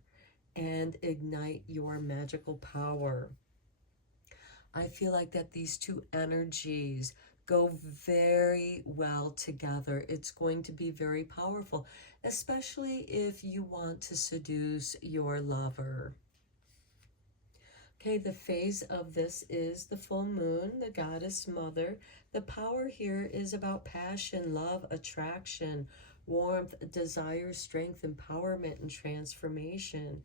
and ignite your magical power. I feel like that these two energies go very well together. It's going to be very powerful, especially if you want to seduce your lover. Okay, the phase of this is the full moon, the goddess mother. The power here is about passion, love, attraction, warmth, desire, strength, empowerment, and transformation.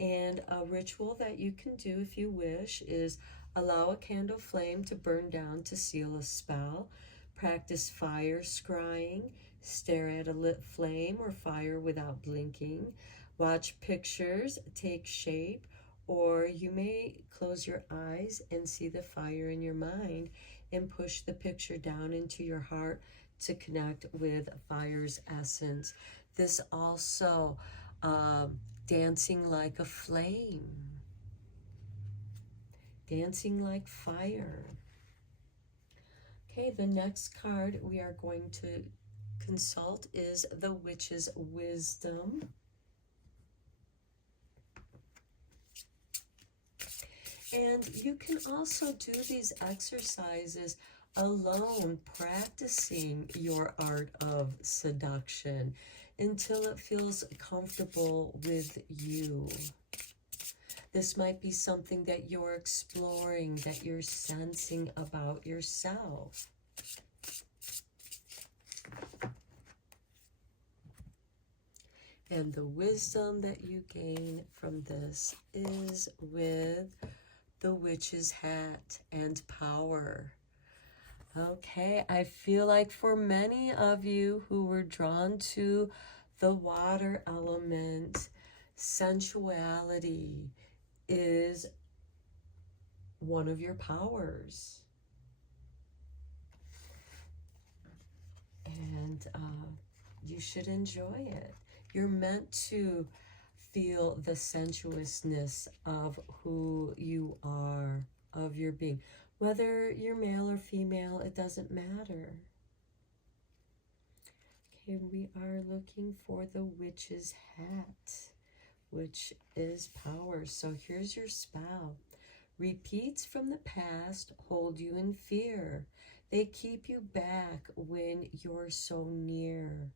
And a ritual that you can do if you wish is allow a candle flame to burn down to seal a spell, practice fire scrying, stare at a lit flame or fire without blinking, watch pictures take shape, or you may close your eyes and see the fire in your mind and push the picture down into your heart to connect with fire's essence. This also, dancing like a flame, dancing like fire. Okay, the next card we are going to consult is the Witch's Wisdom. And you can also do these exercises alone, practicing your art of seduction until it feels comfortable with you. This might be something that you're exploring, that you're sensing about yourself. And the wisdom that you gain from this is with the witch's hat and power. Okay, I feel like for many of you who were drawn to the water element, sensuality is one of your powers. And you should enjoy it. You're meant to feel the sensuousness of who you are, of your being. Whether you're male or female, it doesn't matter. Okay, we are looking for the witch's hat, which is power. So here's your spell. Repeats from the past hold you in fear. They keep you back when you're so near.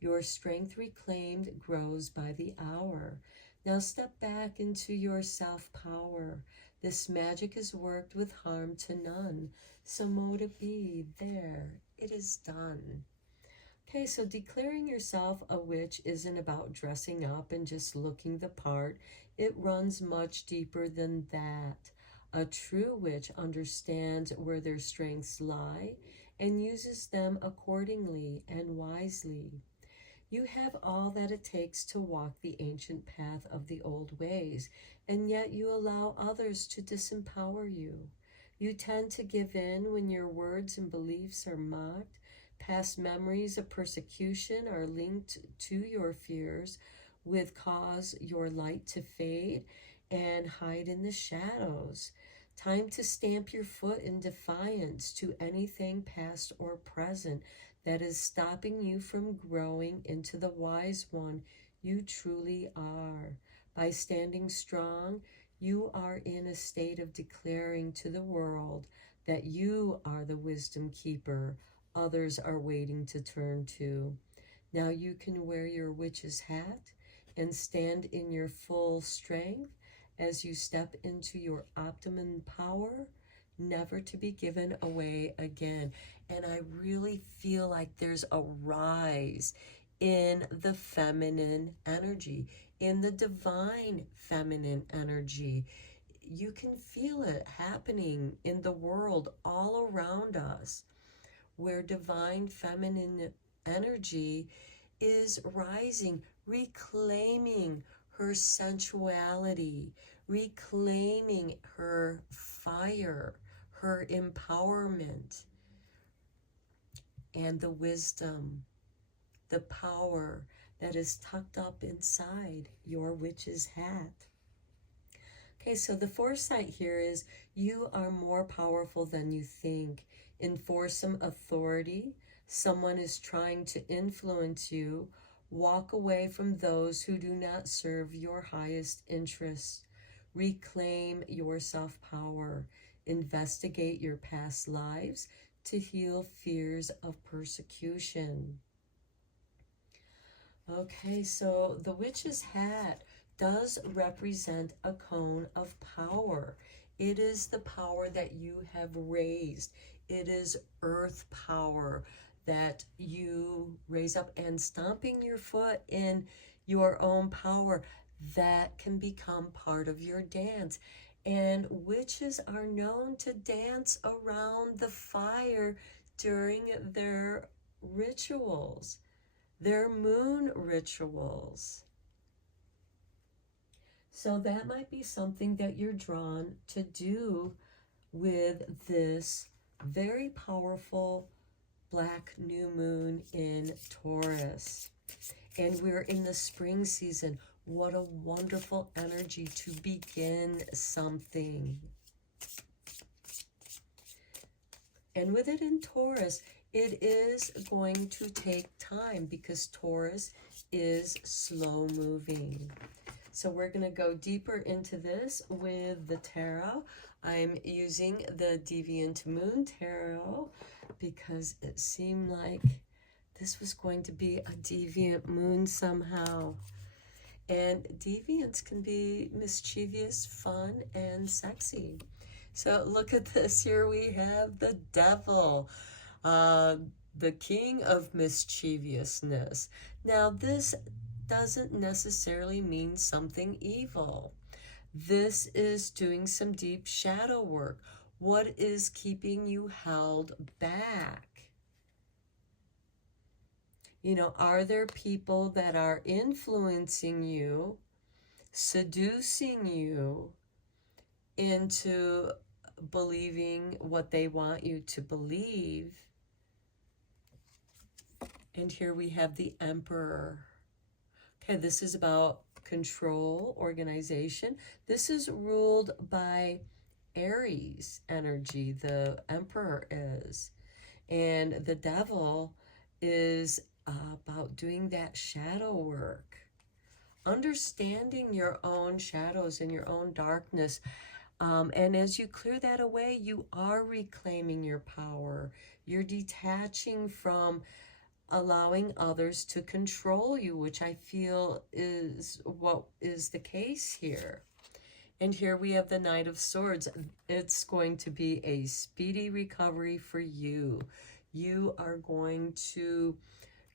Your strength reclaimed grows by the hour. Now step back into your self-power. This magic is worked with harm to none. So mote it be, there, it is done. Okay, so declaring yourself a witch isn't about dressing up and just looking the part. It runs much deeper than that. A true witch understands where their strengths lie and uses them accordingly and wisely. You have all that it takes to walk the ancient path of the old ways, and yet you allow others to disempower you. You tend to give in when your words and beliefs are mocked. Past memories of persecution are linked to your fears, which cause your light to fade and hide in the shadows. Time to stamp your foot in defiance to anything past or present that is stopping you from growing into the wise one you truly are. By standing strong, you are in a state of declaring to the world that you are the wisdom keeper others are waiting to turn to. Now you can wear your witch's hat and stand in your full strength as you step into your optimum power, never to be given away again. And I really feel like there's a rise in the feminine energy, in the divine feminine energy. You can feel it happening in the world all around us, where divine feminine energy is rising, reclaiming her sensuality, reclaiming her fire, her empowerment, and the wisdom, the power that is tucked up inside your witch's hat. Okay, so the foresight here is you are more powerful than you think. Enforce some authority. Someone is trying to influence you. Walk away from those who do not serve your highest interests. Reclaim your self-power. Investigate your past lives to heal fears of persecution. Okay, so the witch's hat does represent a cone of power. It is the power that you have raised. It is earth power that you raise up, and stomping your foot in your own power, that can become part of your dance. And witches are known to dance around the fire during their rituals, their moon rituals. So that might be something that you're drawn to do with this very powerful black new moon in Taurus. And we're in the spring season. What a wonderful energy to begin something. And with it in Taurus, it is going to take time because Taurus is slow moving. So we're going to go deeper into this with the tarot. I'm using the Deviant Moon Tarot because it seemed like this was going to be a deviant moon somehow. And deviants can be mischievous, fun, and sexy. So look at this. Here we have the devil, the king of mischievousness. Now this doesn't necessarily mean something evil. This is doing some deep shadow work. What is keeping you held back? You know, are there people that are influencing you, seducing you into believing what they want you to believe. And here we have the Emperor. Okay, this is about control, organization. This is ruled by Aries energy, the Emperor is. And the Devil is about doing that shadow work. Understanding your own shadows and your own darkness. And as you clear that away, you are reclaiming your power. You're detaching from allowing others to control you, which I feel is what is the case here. And here we have the Knight of Swords. It's going to be a speedy recovery for you. You are going to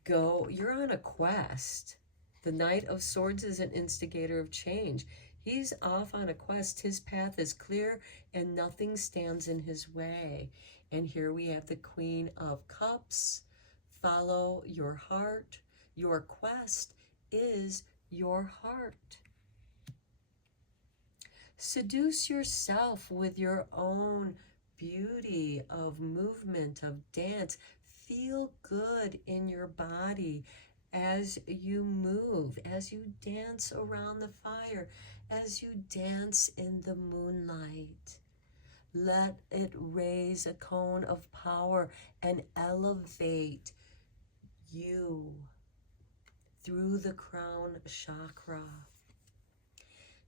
go, you're on a quest. The Knight of Swords is an instigator of change. He's off on a quest. His path is clear and nothing stands in his way. And here we have the Queen of Cups. Follow your heart. Your quest is your heart. Seduce yourself with your own beauty of movement, of dance. Feel good in your body as you move, as you dance around the fire, as you dance in the moonlight. Let it raise a cone of power and elevate you through the crown chakra.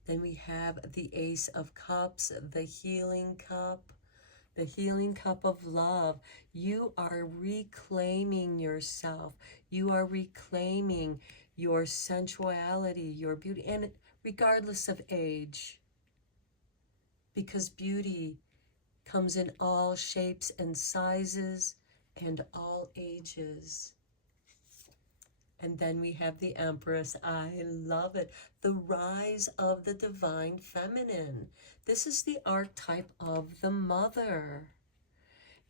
Then we have the Ace of Cups, the healing cup of love. You are reclaiming yourself. You are reclaiming your sensuality, your beauty, and regardless of age, because beauty comes in all shapes and sizes and all ages. And then we have the Empress. I love it. The rise of the divine feminine. This is the archetype of the mother.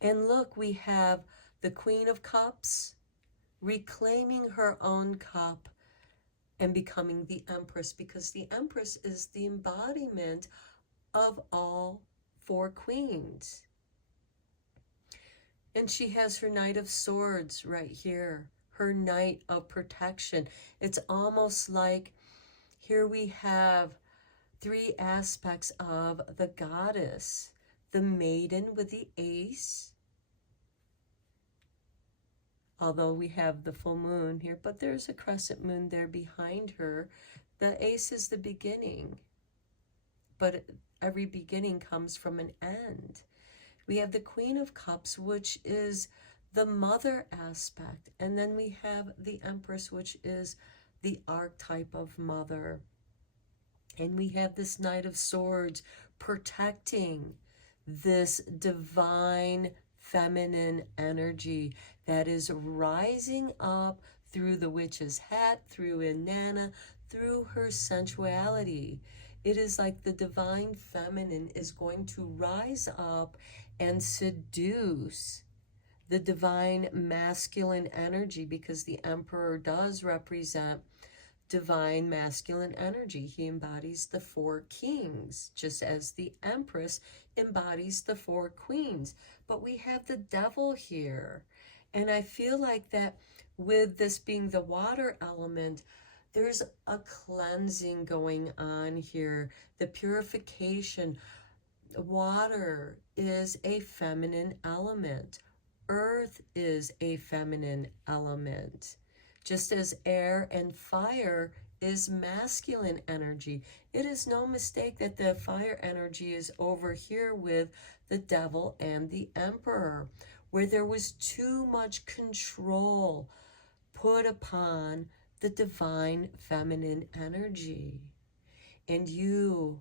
And look, we have the Queen of Cups reclaiming her own cup and becoming the Empress, because the Empress is the embodiment of all four queens. And she has her Knight of Swords right here. Her Knight of Protection. It's almost like here we have three aspects of the goddess. The maiden with the ace. Although we have the full moon here, but there's a crescent moon there behind her. The ace is the beginning, but every beginning comes from an end. We have the Queen of Cups, which is the mother aspect. And then we have the Empress, which is the archetype of mother. And we have this Knight of Swords protecting this divine feminine energy that is rising up through the witch's hat, through Inanna, through her sensuality. It is like the divine feminine is going to rise up and seduce the divine masculine energy, because the Emperor does represent divine masculine energy. He embodies the four kings, just as the Empress embodies the four queens. But we have the Devil here. And I feel like that with this being the water element, there's a cleansing going on here. The purification. Water is a feminine element. Earth is a feminine element, just as air and fire is masculine energy. It is no mistake that the fire energy is over here with the Devil and the Emperor, where there was too much control put upon the divine feminine energy. And you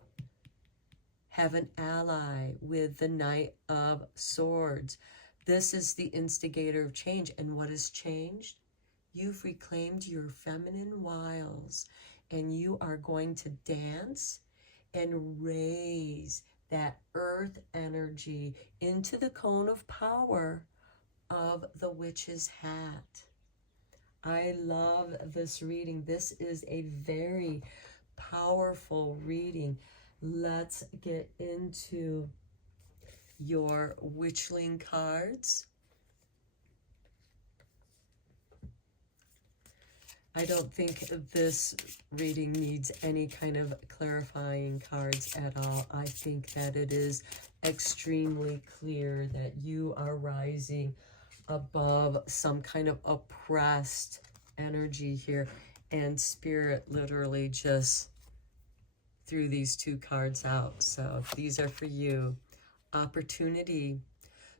have an ally with the Knight of Swords. This is the instigator of change. And what has changed? You've reclaimed your feminine wiles, and you are going to dance and raise that earth energy into the cone of power of the witch's hat. I love this reading. This is a very powerful reading. Let's get into your witchling cards. I don't think this reading needs any kind of clarifying cards at all. I think that it is extremely clear that you are rising above some kind of oppressed energy here, and Spirit literally just threw these two cards out. So these are for you. Opportunity.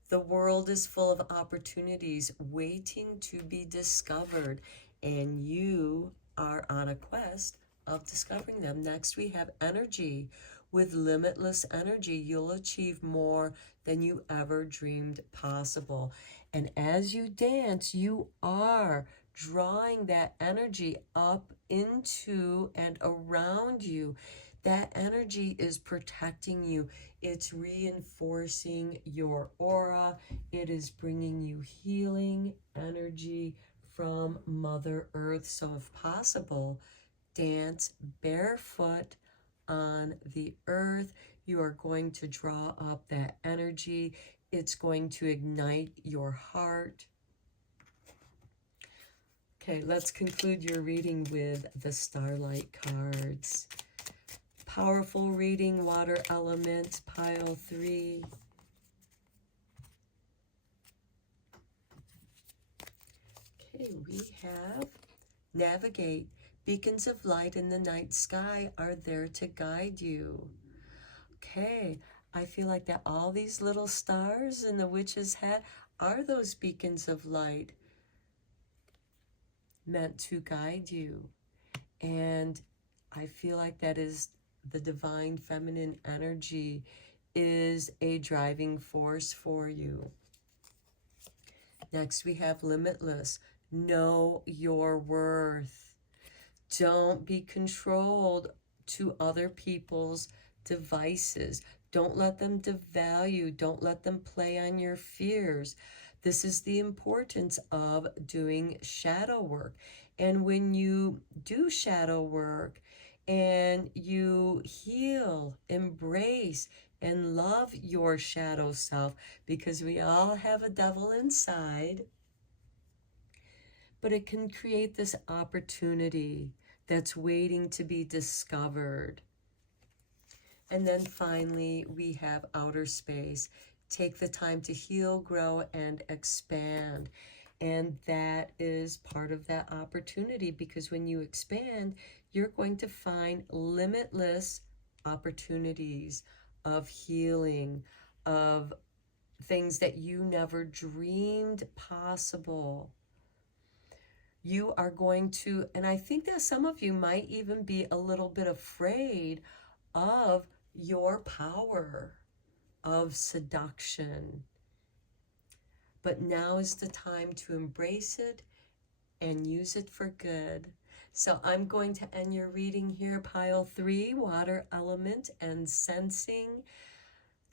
The world is full of opportunities waiting to be discovered, and you are on a quest of discovering them. Next, we have energy. With limitless energy, you'll achieve more than you ever dreamed possible. And as you dance, you are drawing that energy up into and around you. That energy is protecting you. It's reinforcing your aura. It is bringing you healing energy from Mother Earth. So if possible, dance barefoot on the earth. You are going to draw up that energy. It's going to ignite your heart. Okay, let's conclude your reading with the Starlight cards. Powerful reading, water element, pile 3. Okay, we have navigate. Beacons of light in the night sky are there to guide you. Okay, I feel like that all these little stars in the witch's hat are those beacons of light meant to guide you. And I feel like that is the divine feminine energy is a driving force for you. Next, we have limitless. Know your worth. Don't be controlled to other people's devices. Don't let them devalue. Don't let them play on your fears. This is the importance of doing shadow work. And when you do shadow work and you heal, embrace, and love your shadow self, because we all have a devil inside, but it can create this opportunity that's waiting to be discovered. And then finally, we have outer space. Take the time to heal, grow, and expand. And that is part of that opportunity, because when you expand, you're going to find limitless opportunities of healing, of things that you never dreamed possible. You are going to, and I think that some of you might even be a little bit afraid of your power of seduction. But now is the time to embrace it and use it for good. So I'm going to end your reading here, pile 3, water element and sensing.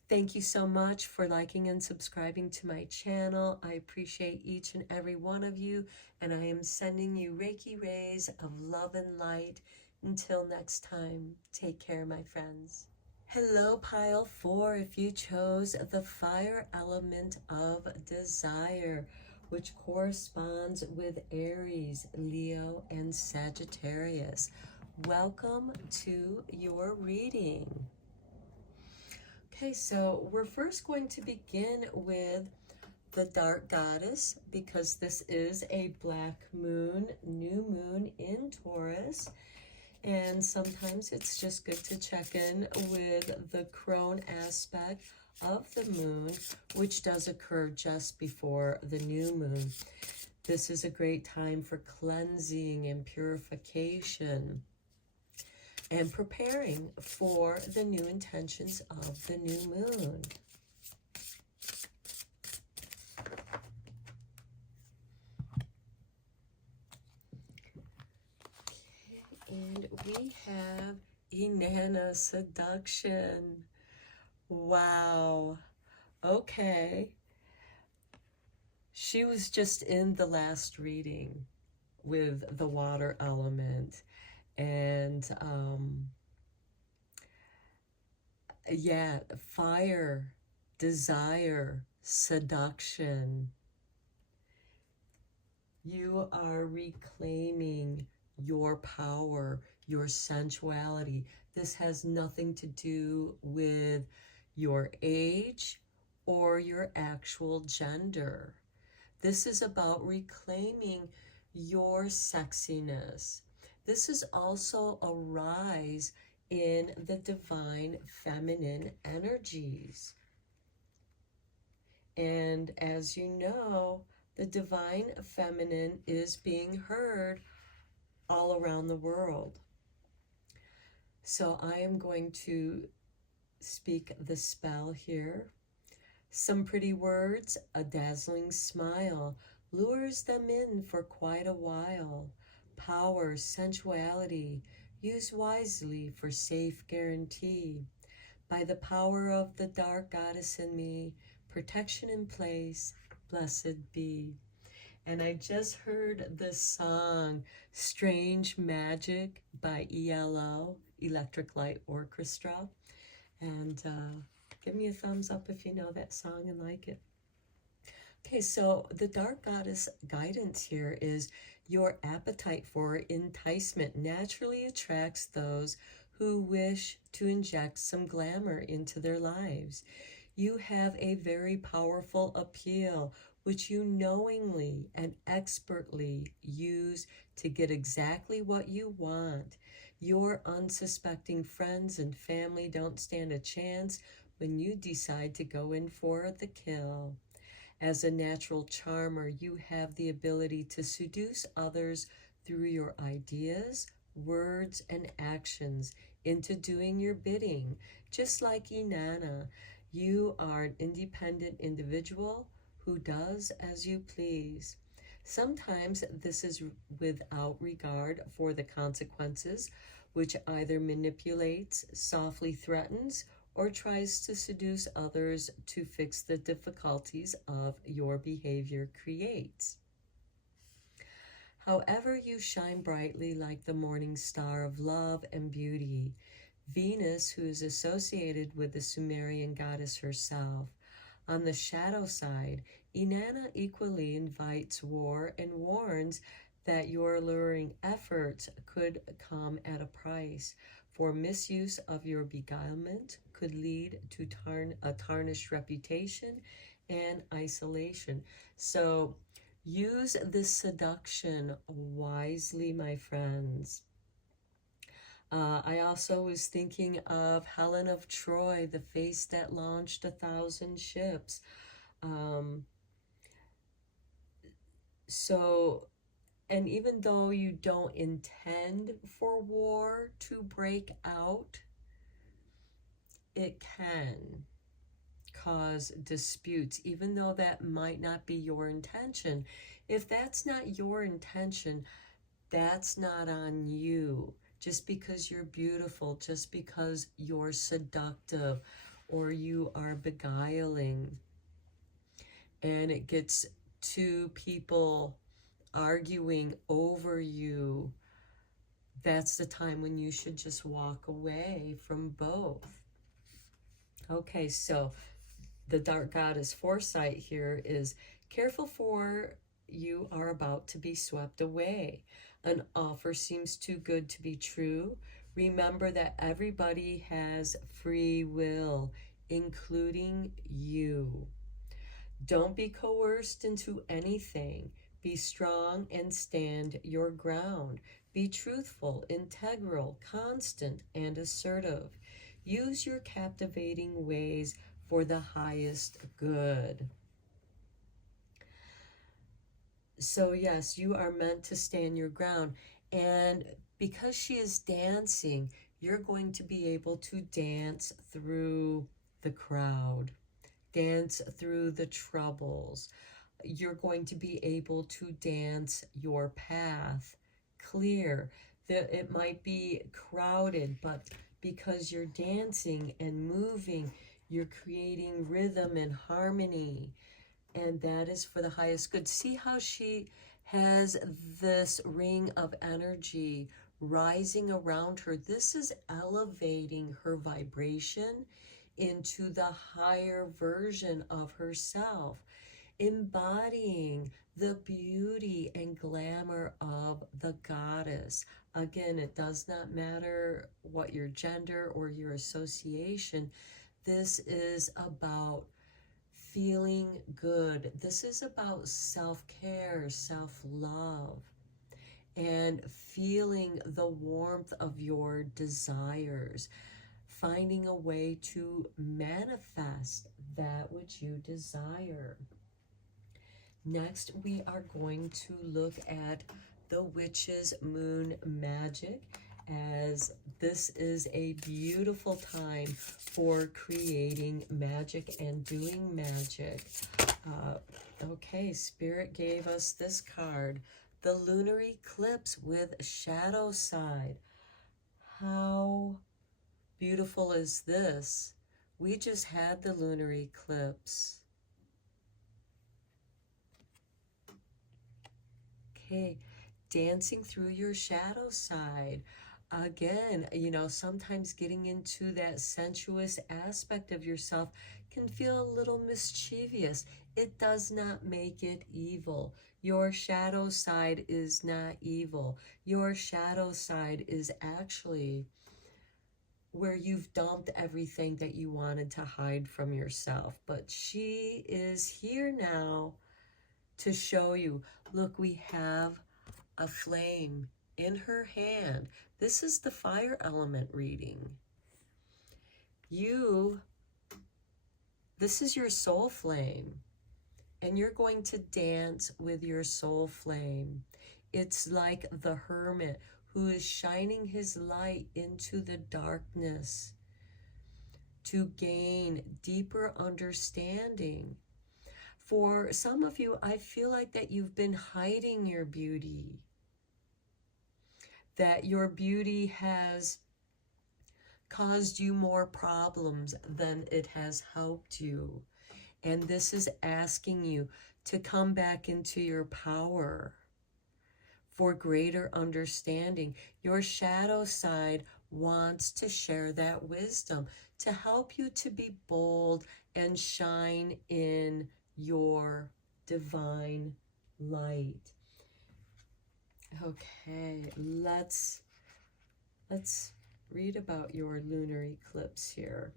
Thank you so much for liking and subscribing to my channel. I appreciate each and every one of you, and I am sending you Reiki rays of love and light. Until next time, take care, my friends. Hello, pile 4, if you chose the fire element of desire, which corresponds with Aries, Leo, and Sagittarius. Welcome to your reading. Okay, so we're first going to begin with the Dark Goddess, because this is a black moon, new moon in Taurus. And sometimes it's just good to check in with the crone aspect of the moon, which does occur just before the new moon. This is a great time for cleansing and purification and preparing for the new intentions of the new moon. And we have Inanna seduction. Wow. Okay. She was just in the last reading with the water element. And yeah, fire desire, seduction. You are reclaiming your power, your sensuality. This has nothing to do with your age or your actual gender. This is about reclaiming your sexiness. This is also a rise in the divine feminine energies. And as you know, the divine feminine is being heard all around the world. So I am going to speak the spell here. Some pretty words, a dazzling smile, lures them in for quite a while. Power, sensuality, use wisely for safe guarantee. By the power of the dark goddess in me, protection in place, blessed be. And I just heard the song Strange Magic by ELO, Electric Light Orchestra. And give me a thumbs up if you know that song and like it. Okay, so the dark goddess guidance here is your appetite for enticement naturally attracts those who wish to inject some glamour into their lives. You have a very powerful appeal, which you knowingly and expertly use to get exactly what you want. Your unsuspecting friends and family don't stand a chance when you decide to go in for the kill. As a natural charmer, you have the ability to seduce others through your ideas, words, and actions into doing your bidding. Just like Inanna, you are an independent individual who does as you please. Sometimes this is without regard for the consequences, which either manipulates, softly threatens, or tries to seduce others to fix the difficulties of your behavior creates. However, you shine brightly like the morning star of love and beauty. Venus, who is associated with the Sumerian goddess herself. On the shadow side, Inanna equally invites war and warns that your alluring efforts could come at a price, for misuse of your beguilement could lead to a tarnished reputation and isolation. So use this seduction wisely, my friends. I also was thinking of Helen of Troy, the face that launched 1,000 ships. And even though you don't intend for war to break out, it can cause disputes, even though that might not be your intention. If that's not your intention, that's not on you. Just because you're beautiful, just because you're seductive, or you are beguiling, and it gets two people arguing over you, that's the time when you should just walk away from both. Okay, so the dark goddess foresight here is careful, for you are about to be swept away. An offer seems too good to be true. Remember that everybody has free will, including you. Don't be coerced into anything. Be strong and stand your ground. Be truthful, integral, constant, and assertive. Use your captivating ways for the highest good. So yes, you are meant to stand your ground. And because she is dancing, you're going to be able to dance through the crowd, dance through the troubles. You're going to be able to dance your path clear. It might be crowded, but because you're dancing and moving, you're creating rhythm and harmony, and that is for the highest good. See how she has this ring of energy rising around her. This is elevating her vibration into the higher version of herself, embodying the beauty and glamour of the goddess. Again, it does not matter what your gender or your association. This is about feeling good. This is about self-care, self-love, and feeling the warmth of your desires, finding a way to manifest that which you desire. Next, we are going to look at the witch's moon magic, as this is a beautiful time for creating magic and doing magic. Okay, Spirit gave us this card, the lunar eclipse with shadow side. How beautiful is this? We just had the lunar eclipse. Okay, dancing through your shadow side. Again, you know, sometimes getting into that sensuous aspect of yourself can feel a little mischievous. It does not make it evil. Your shadow side is not evil. Your shadow side is actually where you've dumped everything that you wanted to hide from yourself. But she is here now to show you. Look, we have a flame in her hand. This is the fire element reading. This is your soul flame, and you're going to dance with your soul flame. It's like the hermit who is shining his light into the darkness to gain deeper understanding. For some of you, I feel like that you've been hiding your beauty, that your beauty has caused you more problems than it has helped you. And this is asking you to come back into your power for greater understanding. Your shadow side wants to share that wisdom to help you to be bold and shine in your divine light. Okay, let's read about your lunar eclipse here.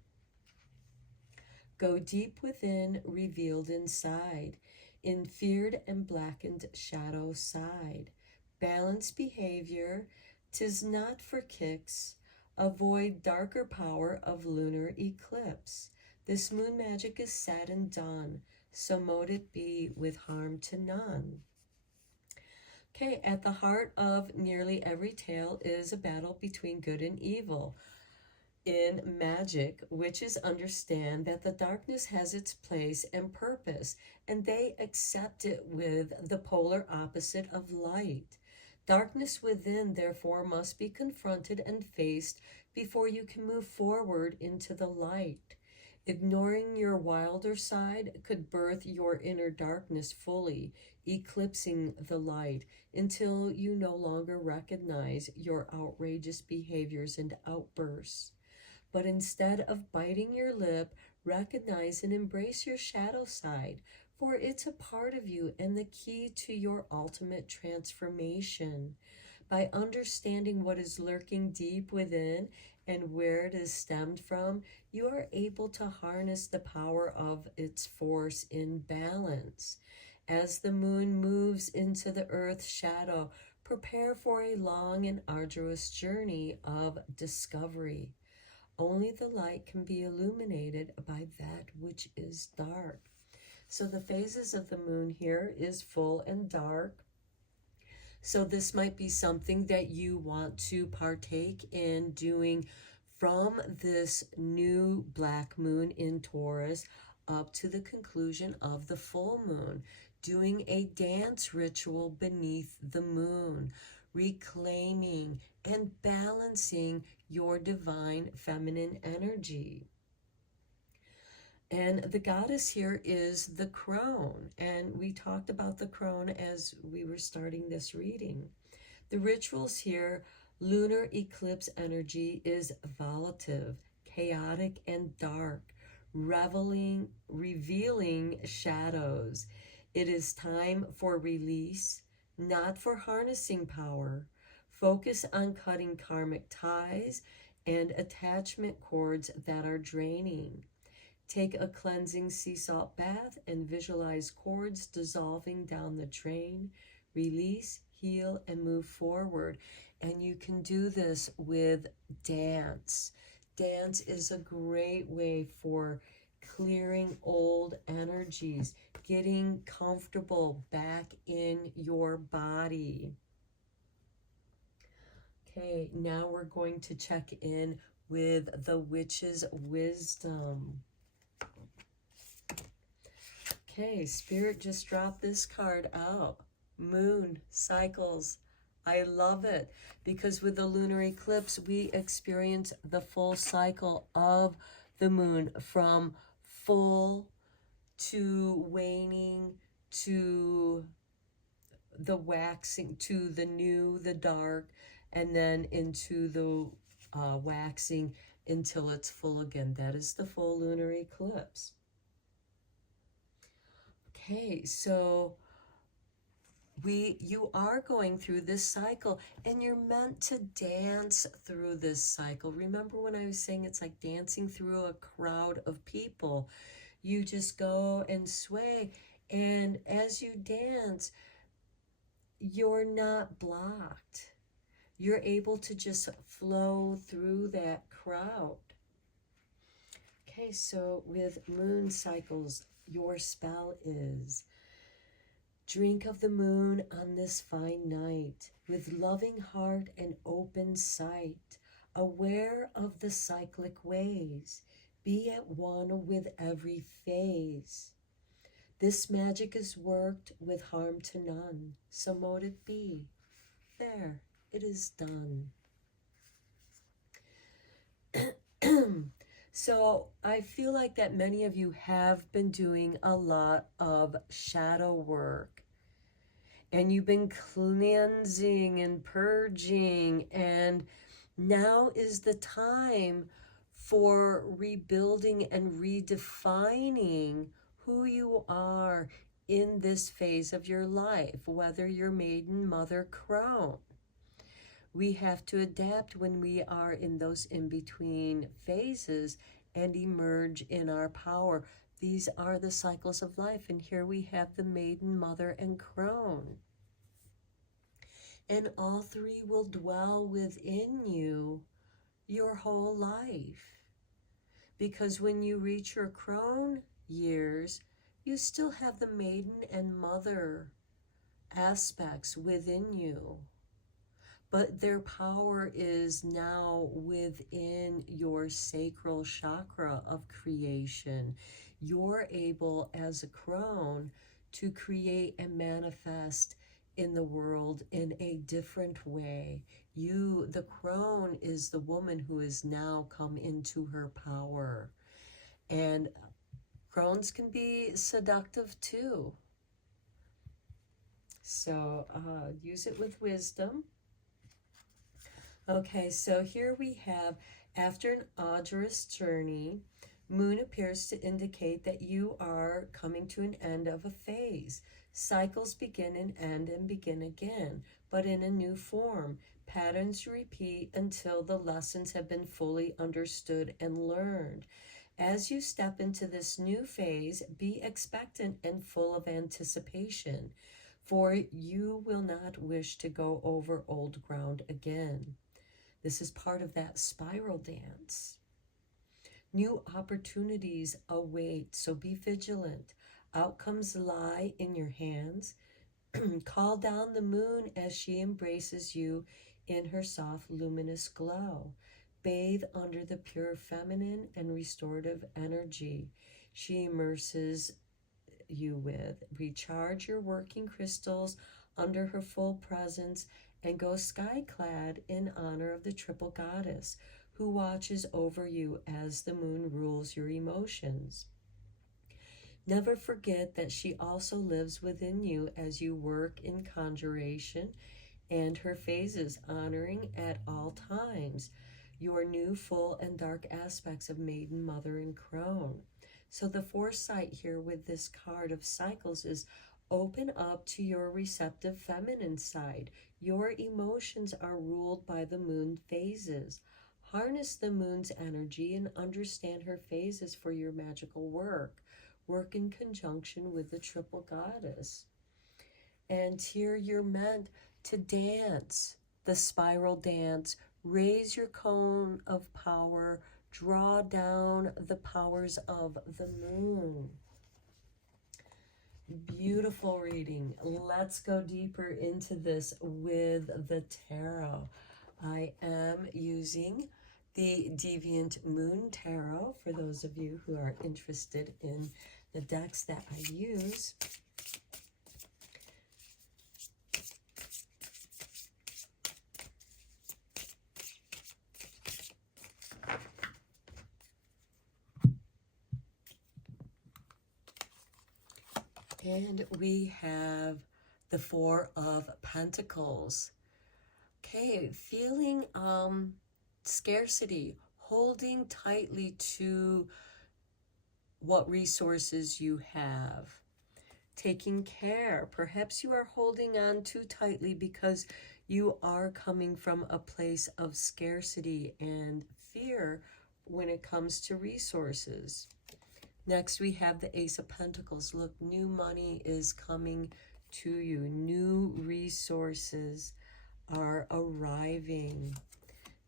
Go deep within, revealed inside, in feared and blackened shadow side. Balanced behavior, 'tis not for kicks. Avoid darker power of lunar eclipse. This moon magic is said and done, so mote it be with harm to none. Okay, at the heart of nearly every tale is a battle between good and evil. In magic, witches understand that the darkness has its place and purpose, and they accept it with the polar opposite of light. Darkness within, therefore, must be confronted and faced before you can move forward into the light. Ignoring your wilder side could birth your inner darkness fully, eclipsing the light until you no longer recognize your outrageous behaviors and outbursts. But instead of biting your lip, recognize and embrace your shadow side, for it's a part of you and the key to your ultimate transformation. By understanding what is lurking deep within and where it is stemmed from, you are able to harness the power of its force in balance. As the moon moves into the earth's shadow, prepare for a long and arduous journey of discovery. Only the light can be illuminated by that which is dark. So the phases of the moon here is full and dark. So this might be something that you want to partake in doing from this new black moon in Taurus up to the conclusion of the full moon, doing a dance ritual beneath the moon, reclaiming and balancing your divine feminine energy. And the goddess here is the crone, and we talked about the crone as we were starting this reading. The rituals here, lunar eclipse energy is volative, chaotic and dark, revealing shadows. It is time for release, not for harnessing power. Focus on cutting karmic ties and attachment cords that are draining. Take a cleansing sea salt bath and visualize cords dissolving down the drain. Release, heal, and move forward. And you can do this with dance. Dance is a great way for clearing old energies, getting comfortable back in your body. Okay, now we're going to check in with the witch's wisdom. Okay, Spirit just dropped this card out. Moon cycles. I love it because with the lunar eclipse, we experience the full cycle of the moon, from full to waning to the waxing, to the new, the dark, and then into the waxing until it's full again. That is the full lunar eclipse. Okay, so you are going through this cycle, and you're meant to dance through this cycle. Remember when I was saying it's like dancing through a crowd of people? You just go and sway, and as you dance, you're not blocked. You're able to just flow through that crowd. Okay, so with moon cycles, your spell is: drink of the moon on this fine night, with loving heart and open sight, aware of the cyclic ways, be at one with every phase. This magic is worked with harm to none, so mote it be. There, it is done. So I feel like that many of you have been doing a lot of shadow work, and you've been cleansing and purging, and now is the time for rebuilding and redefining who you are in this phase of your life, whether you're maiden, mother, crone. We have to adapt when we are in those in-between phases and emerge in our power. These are the cycles of life, and here we have the maiden, mother, and crone. And all three will dwell within you your whole life. Because when you reach your crone years, you still have the maiden and mother aspects within you. But their power is now within your sacral chakra of creation. You're able, as a crone, to create and manifest in the world in a different way. You, the crone, is the woman who has now come into her power. And crones can be seductive too. So use it with wisdom. Okay, so here we have, after an arduous journey, moon appears to indicate that you are coming to an end of a phase. Cycles begin and end and begin again, but in a new form. Patterns repeat until the lessons have been fully understood and learned. As you step into this new phase, be expectant and full of anticipation, for you will not wish to go over old ground again. This is part of that spiral dance. New opportunities await, so be vigilant. Outcomes lie in your hands. Call down the moon as she embraces you in her soft, luminous glow. Bathe under the pure feminine and restorative energy she immerses you with. Recharge your working crystals under her full presence, and go sky-clad in honor of the triple goddess who watches over you as the moon rules your emotions. Never forget that she also lives within you as you work in conjuration and her phases, honoring at all times. your new full and dark aspects of maiden, mother, and crone. So the foresight here with this card of cycles is open up to your receptive feminine side. Your emotions are ruled by the moon phases. Harness the moon's energy and understand her phases for your magical work. Work in conjunction with the triple goddess. And here you're meant to dance the spiral dance, raise your cone of power, draw down the powers of the moon. Beautiful reading. Let's go deeper into this with the tarot. I am using the Deviant Moon Tarot for those of you who are interested in the decks that I use. And we have the Four of Pentacles. Okay, feeling scarcity, holding tightly to what resources you have, taking care. Perhaps you are holding on too tightly because you are coming from a place of scarcity and fear when it comes to resources. Next, we have the Ace of Pentacles. Look, new money is coming to you. New resources are arriving.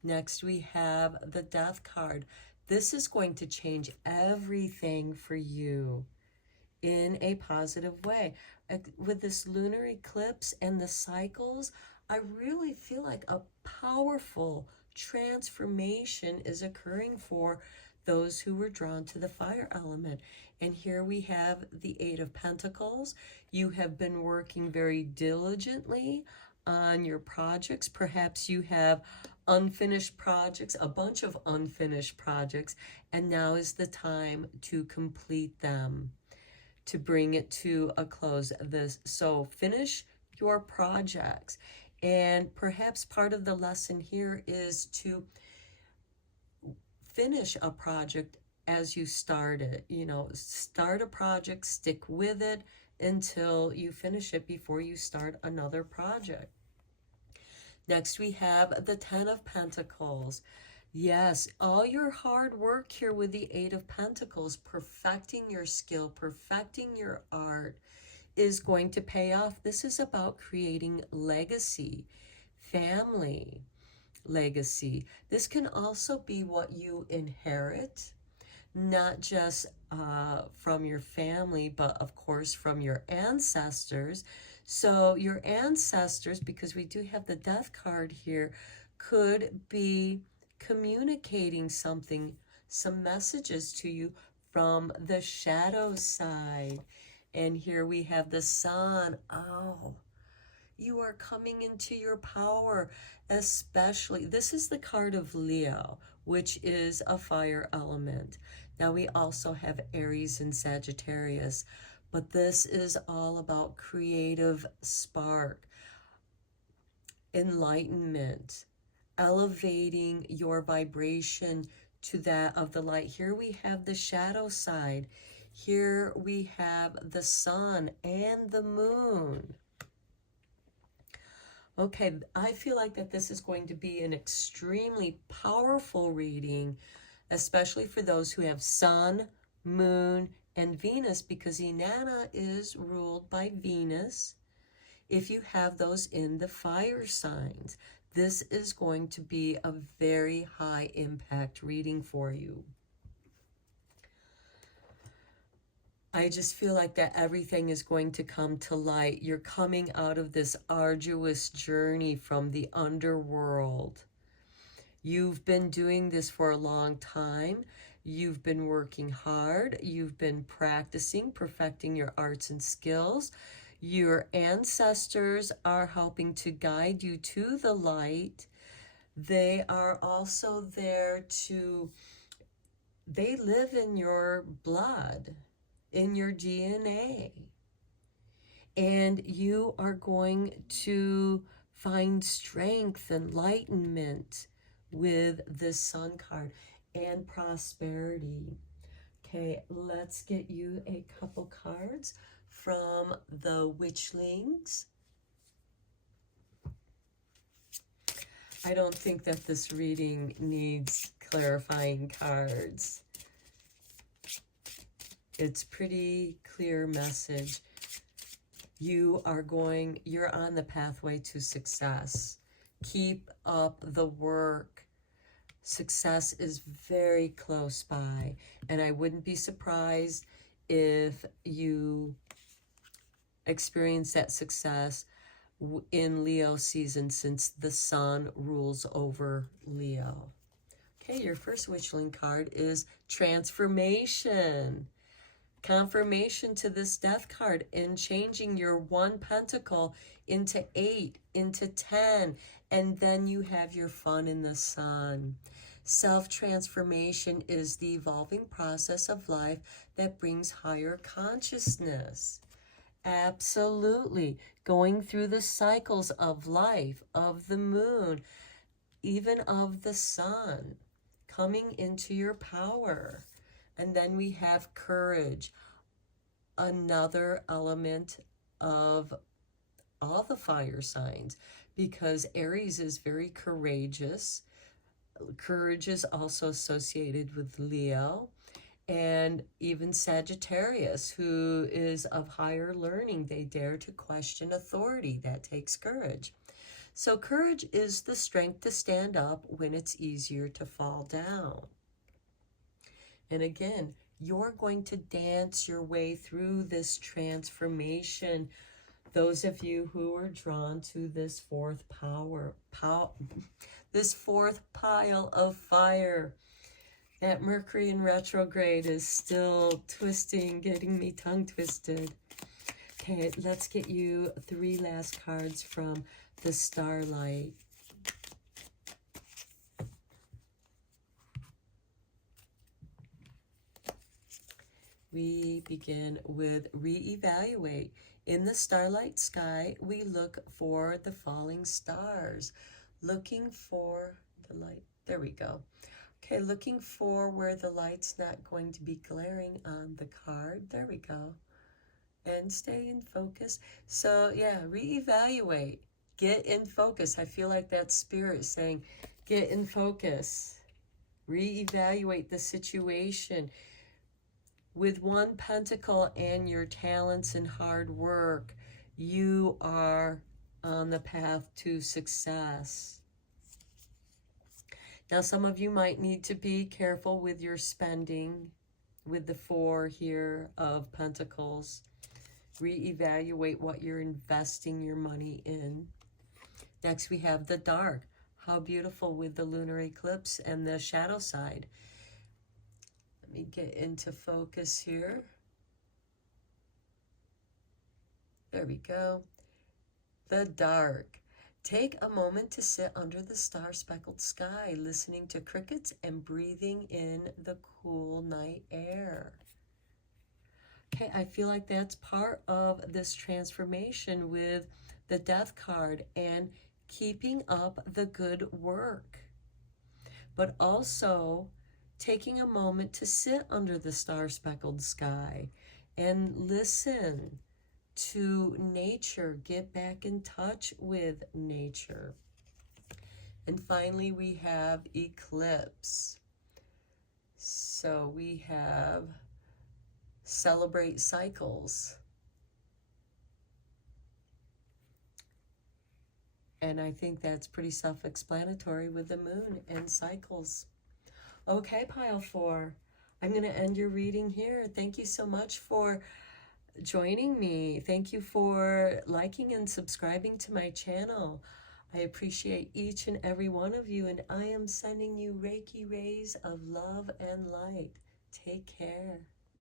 Next, we have the Death card. This is going to change everything for you in a positive way. With this lunar eclipse and the cycles, I really feel like a powerful transformation is occurring for those who were drawn to the fire element. And here we have the Eight of Pentacles. You have been working very diligently on your projects. Perhaps you have unfinished projects, a bunch of unfinished projects, and now is the time to complete them, to bring it to a close. So finish your projects. And perhaps part of the lesson here is to finish a project as you start it. You know, start a project, stick with it until you finish it before you start another project. Next, we have the Ten of Pentacles. Yes, all your hard work here with the Eight of Pentacles, perfecting your skill, perfecting your art, is going to pay off. This is about creating legacy, family legacy. This can also be what you inherit, not just from your family, but of course from your ancestors. So your ancestors, because we do have the Death card here, could be communicating something, some messages to you from the shadow side. And here we have the Sun. Oh, you are coming into your power, especially. This is the card of Leo, which is a fire element. Now we also have Aries and Sagittarius, but this is all about creative spark, enlightenment, elevating your vibration to that of the light. Here we have the shadow side. Here we have the Sun and the Moon. Okay, I feel like that this is going to be an extremely powerful reading, especially for those who have Sun, Moon, and Venus, because Inanna is ruled by Venus. If you have those in the fire signs, this is going to be a very high impact reading for you. I just feel like that everything is going to come to light. You're coming out of this arduous journey from the underworld. You've been doing this for a long time. You've been working hard. You've been practicing, perfecting your arts and skills. Your ancestors are helping to guide you to the light. They are also there they live in your blood, in your DNA. And you are going to find strength, enlightenment, with this Sun card and prosperity. Okay, let's get you a couple cards from the Witchlings. I don't think that this reading needs clarifying cards. It's pretty clear message. You're on the pathway to success. Keep up the work. Success is very close by, and I wouldn't be surprised if you experience that success in Leo season, since the Sun rules over Leo. Okay, your first Witchling card is transformation. Confirmation to this Death card in changing your 1 pentacle into 8, into 10, and then you have your fun in the Sun. Self-transformation is the evolving process of life that brings higher consciousness. Absolutely. Going through the cycles of life, of the moon, even of the Sun, coming into your power. And then we have courage, another element of all the fire signs, because Aries is very courageous. Courage is also associated with Leo, and even Sagittarius, who is of higher learning. They dare to question authority. That takes courage. So courage is the strength to stand up when it's easier to fall down. And again, you're going to dance your way through this transformation. Those of you who are drawn to this fourth this fourth pile of fire. That Mercury in retrograde is still twisting, getting me tongue twisted. Okay, let's get you 3 last cards from the Starlight. We begin with reevaluate. In the starlight sky, we look for the falling stars. Looking for the light. There we go. Okay, looking for where the light's not going to be glaring on the card. There we go. And stay in focus. So yeah, reevaluate. Get in focus. I feel like that spirit saying, get in focus. Reevaluate the situation. With 1 pentacle and your talents and hard work, you are on the path to success. Now, some of you might need to be careful with your spending with the 4 here of Pentacles. Reevaluate what you're investing your money in. Next, we have the dark. How beautiful with the lunar eclipse and the shadow side. Let me get into focus here. There we go. The dark. Take a moment to sit under the star-speckled sky, listening to crickets and breathing in the cool night air. Okay, I feel like that's part of this transformation with the Death card and keeping up the good work. But also taking a moment to sit under the star-speckled sky and listen to nature. Get back in touch with nature. And finally, we have eclipse. So we have celebrate cycles. And I think that's pretty self-explanatory with the moon and cycles. Okay, pile 4. I'm going to end your reading here. Thank you so much for joining me. Thank you for liking and subscribing to my channel. I appreciate each and every one of you, and I am sending you Reiki rays of love and light. Take care.